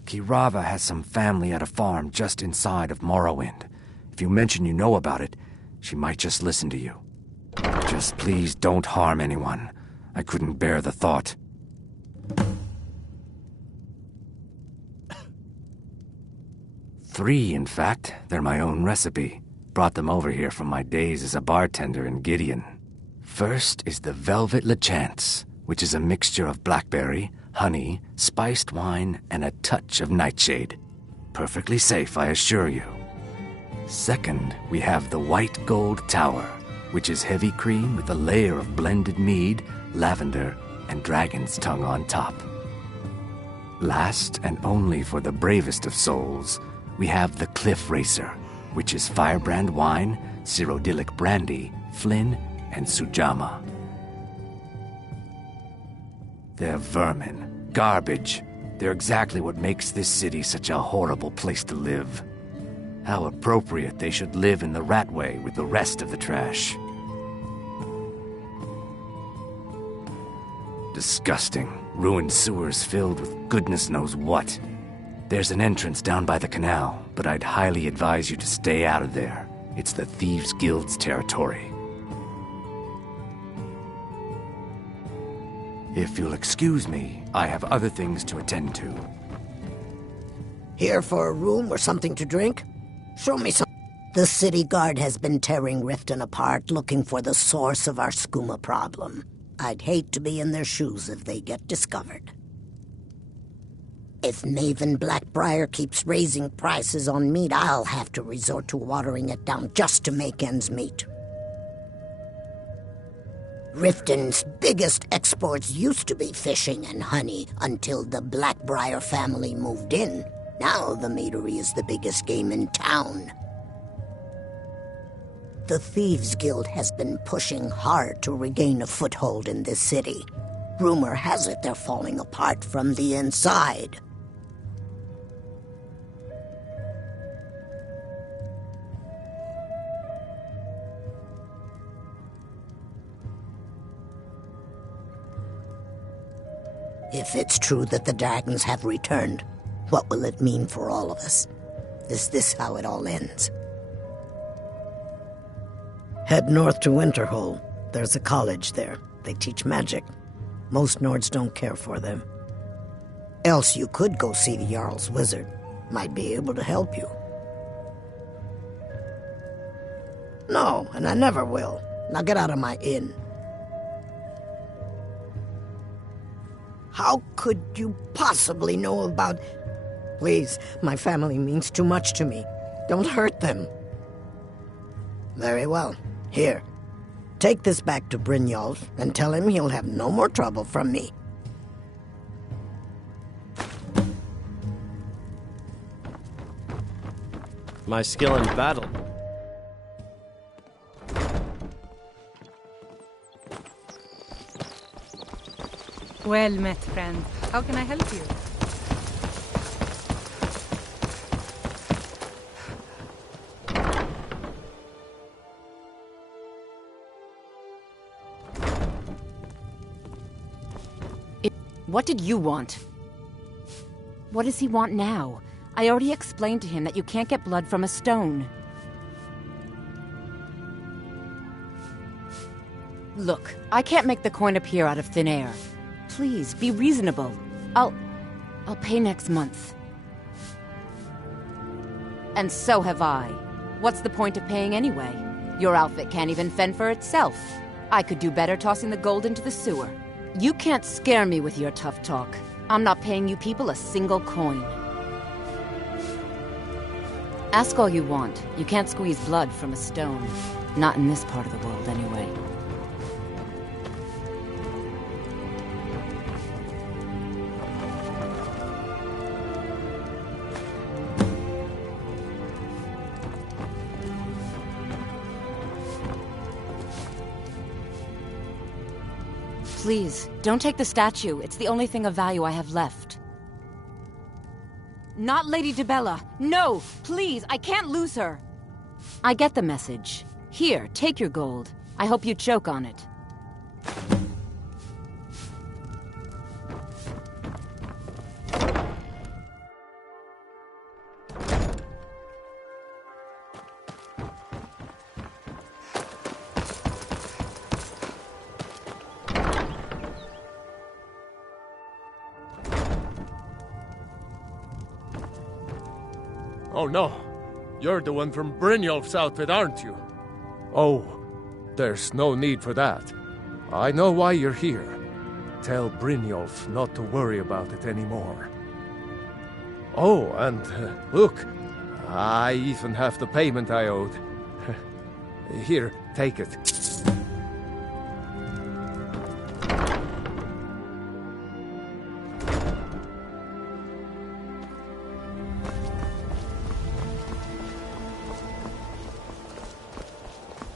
Kirava has some family at a farm just inside of Morrowind. If you mention you know about it, she might just listen to you. Just please don't harm anyone. I couldn't bear the thought. Three, in fact. They're my own recipe. Brought them over here from my days as a bartender in Gideon. First is the Velvet Lechance, which is a mixture of blackberry, honey, spiced wine, and a touch of nightshade. Perfectly safe, I assure you. Second, we have the White Gold Tower, which is heavy cream with a layer of blended mead, lavender, and dragon's tongue on top. Last, and only for the bravest of souls, we have the Cliff Racer, which is firebrand wine, cyrodiilic brandy, Flynn, and Sujama. They're vermin, garbage. They're exactly what makes this city such a horrible place to live. How appropriate they should live in the Ratway with the rest of the trash. Disgusting. Ruined sewers filled with goodness knows what. There's an entrance down by the canal, but I'd highly advise you to stay out of there. It's the Thieves' Guild's territory. If you'll excuse me, I have other things to attend to. Here for a room or something to drink? Show me some. The city guard has been tearing Riften apart, looking for the source of our skooma problem. I'd hate to be in their shoes if they get discovered. If Maven Blackbriar keeps raising prices on meat, I'll have to resort to watering it down just to make ends meet. Riften's biggest exports used to be fishing and honey until the Blackbriar family moved in. Now the meadery is the biggest game in town. The Thieves' Guild has been pushing hard to regain a foothold in this city. Rumor has it they're falling apart from the inside. If it's true that the dragons have returned, what will it mean for all of us? Is this how it all ends? Head north to Winterhold. There's a college there. They teach magic. Most Nords don't care for them. Else you could go see the Jarl's wizard. Might be able to help you. No, and I never will. Now get out of my inn. How could you possibly know about... Please, my family means too much to me. Don't hurt them. Very well. Here. Take this back to Brynjolf and tell him he'll have no more trouble from me. My skill in battle. Well met, friend. How can I help you? What did you want? What does he want now? I already explained to him that you can't get blood from a stone. Look, I can't make the coin appear out of thin air. Please, be reasonable. I'll pay next month. And so have I. What's the point of paying anyway? Your outfit can't even fend for itself. I could do better tossing the gold into the sewer. You can't scare me with your tough talk. I'm not paying you people a single coin. Ask all you want. You can't squeeze blood from a stone. Not in this part of the world, anyway. Please, don't take the statue. It's the only thing of value I have left. Not Lady DeBella. No! Please, I can't lose her! I get the message. Here, take your gold. I hope you choke on it. Oh no, you're the one from Brynjolf's outfit, aren't you? Oh, there's no need for that. I know why you're here. Tell Brynjolf not to worry about it anymore. Oh, and look, I even have the payment I owed. Here, take it.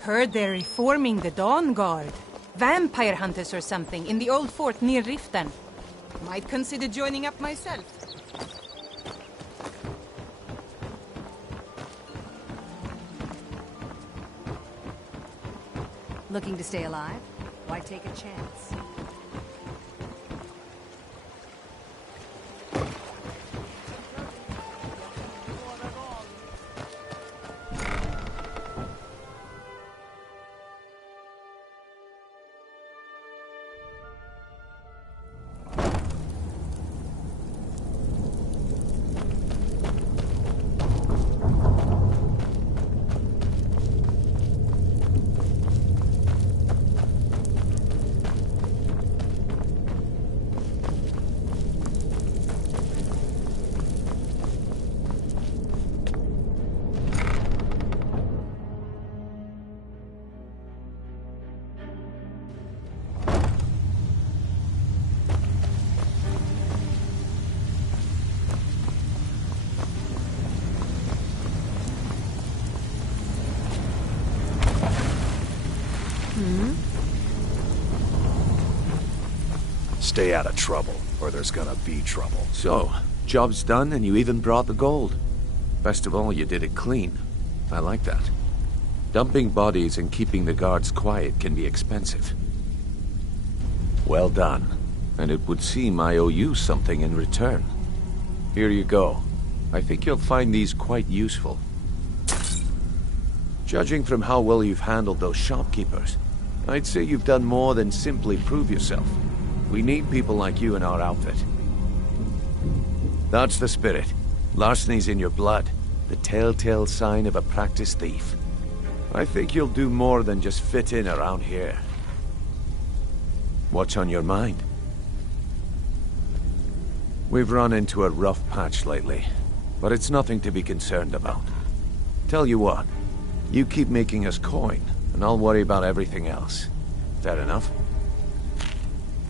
Heard they're reforming the Dawn Guard. Vampire hunters or something in the old fort near Riften. Might consider joining up myself. Looking to stay alive? Why take a chance? Stay out of trouble, or there's gonna be trouble. So, job's done and you even brought the gold. Best of all, you did it clean. I like that. Dumping bodies and keeping the guards quiet can be expensive. Well done. And it would seem I owe you something in return. Here you go. I think you'll find these quite useful. Judging from how well you've handled those shopkeepers, I'd say you've done more than simply prove yourself. We need people like you in our outfit. That's the spirit. Larceny's in your blood. The telltale sign of a practiced thief. I think you'll do more than just fit in around here. What's on your mind? We've run into a rough patch lately, but it's nothing to be concerned about. Tell you what, you keep making us coin, and I'll worry about everything else. Fair enough?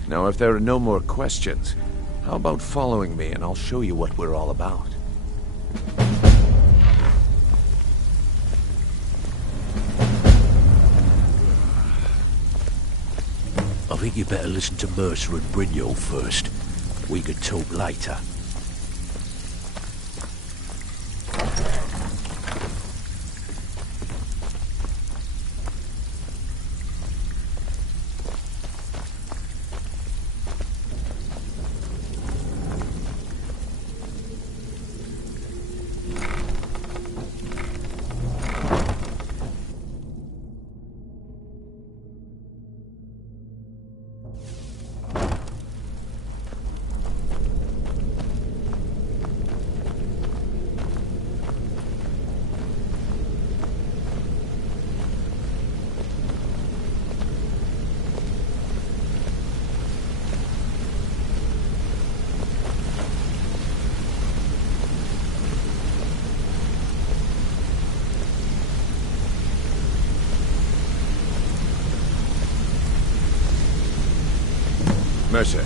Now, if there are no more questions, how about following me and I'll show you what we're all about? I think you better listen to Mercer and Brynjolf first. We could talk later. Mercer,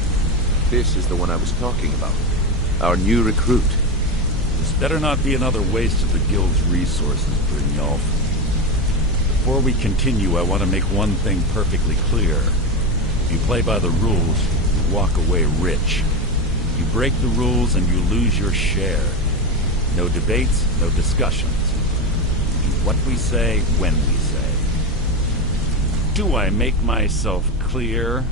this is the one I was talking about. Our new recruit. This better not be another waste of the Guild's resources, Brynjolf. Before we continue, I want to make one thing perfectly clear. If you play by the rules, you walk away rich. You break the rules and you lose your share. No debates, no discussions. Do what we say, when we say. Do I make myself clear?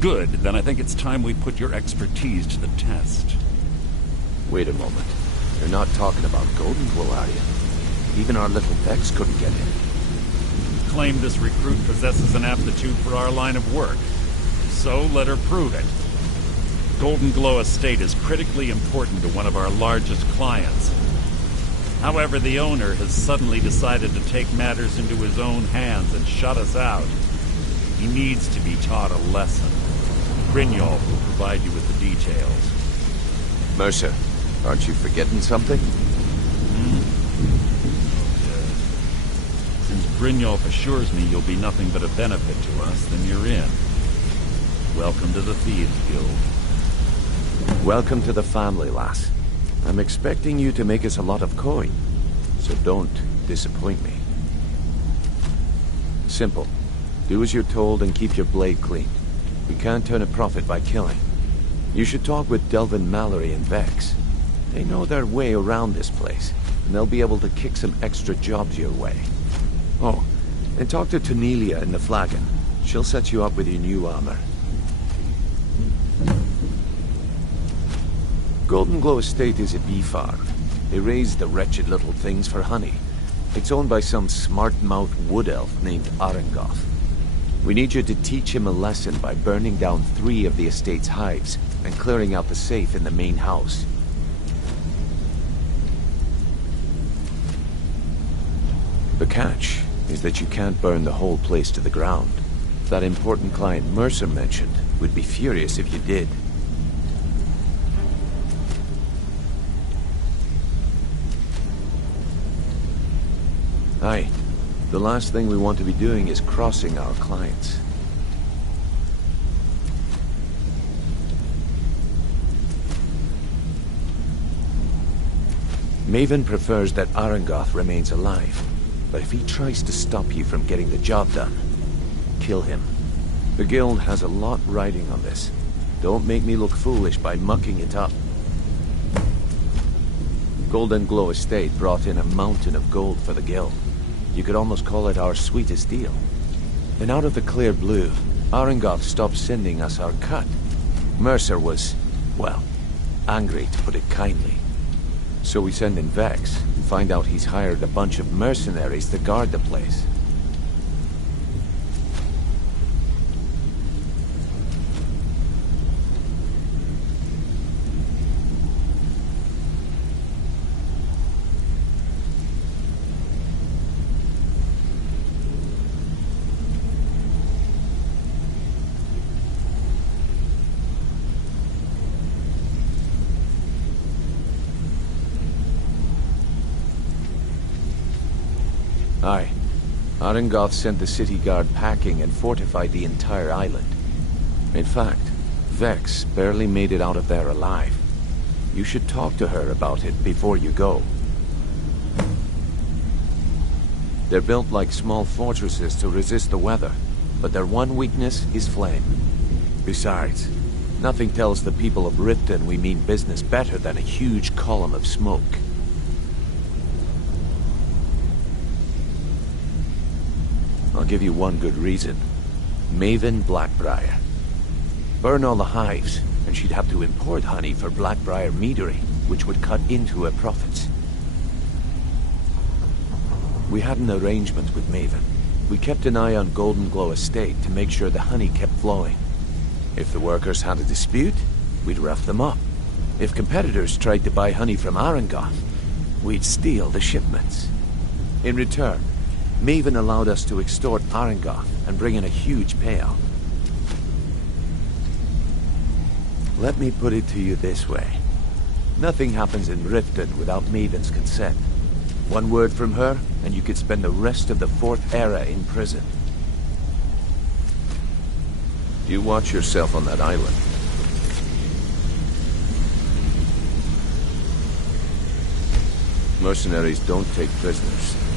Good, then I think it's time we put your expertise to the test. Wait a moment. You're not talking about Golden Glow, are you? Even our little Vex couldn't get in. You claim this recruit possesses an aptitude for our line of work. So let her prove it. Golden Glow Estate is critically important to one of our largest clients. However, the owner has suddenly decided to take matters into his own hands and shut us out. He needs to be taught a lesson. Brynjolf will provide you with the details. Mercer, aren't you forgetting something? Since Brynjolf assures me you'll be nothing but a benefit to us, then you're in. Welcome to the Thieves Guild. Welcome to the family, lass. I'm expecting you to make us a lot of coin, so don't disappoint me. Simple. Do as you're told and keep your blade clean. We can't turn a profit by killing. You should talk with Delvin Mallory and Vex. They know their way around this place, and they'll be able to kick some extra jobs your way. Oh, and talk to Tanelia in the Flagon. She'll set you up with your new armor. Golden Glow Estate is a bee farm. They raise the wretched little things for honey. It's owned by some smart-mouthed wood elf named Arengoth. We need you to teach him a lesson by burning down 3 of the estate's hives and clearing out the safe in the main house. The catch is that you can't burn the whole place to the ground. That important client Mercer mentioned would be furious if you did. Aye. The last thing we want to be doing is crossing our clients. Maven prefers that Arengoth remains alive, but if he tries to stop you from getting the job done, kill him. The Guild has a lot riding on this. Don't make me look foolish by mucking it up. Golden Glow Estate brought in a mountain of gold for the Guild. You could almost call it our sweetest deal. And out of the clear blue, Arengoth stopped sending us our cut. Mercer was, well, angry to put it kindly. So we send in Vex and find out he's hired a bunch of mercenaries to guard the place. Aye. Arengoth sent the city guard packing and fortified the entire island. In fact, Vex barely made it out of there alive. You should talk to her about it before you go. They're built like small fortresses to resist the weather, but their one weakness is flame. Besides, nothing tells the people of Riften we mean business better than a huge column of smoke. I'll give you one good reason. Maven Blackbriar. Burn all the hives, and she'd have to import honey for Blackbriar meadery, which would cut into her profits. We had an arrangement with Maven. We kept an eye on Golden Glow Estate to make sure the honey kept flowing. If the workers had a dispute, we'd rough them up. If competitors tried to buy honey from Arangoth, we'd steal the shipments. In return, Maven allowed us to extort Arangoth and bring in a huge payout. Let me put it to you this way. Nothing happens in Riften without Maven's consent. One word from her, and you could spend the rest of the Fourth Era in prison. You watch yourself on that island. Mercenaries don't take prisoners.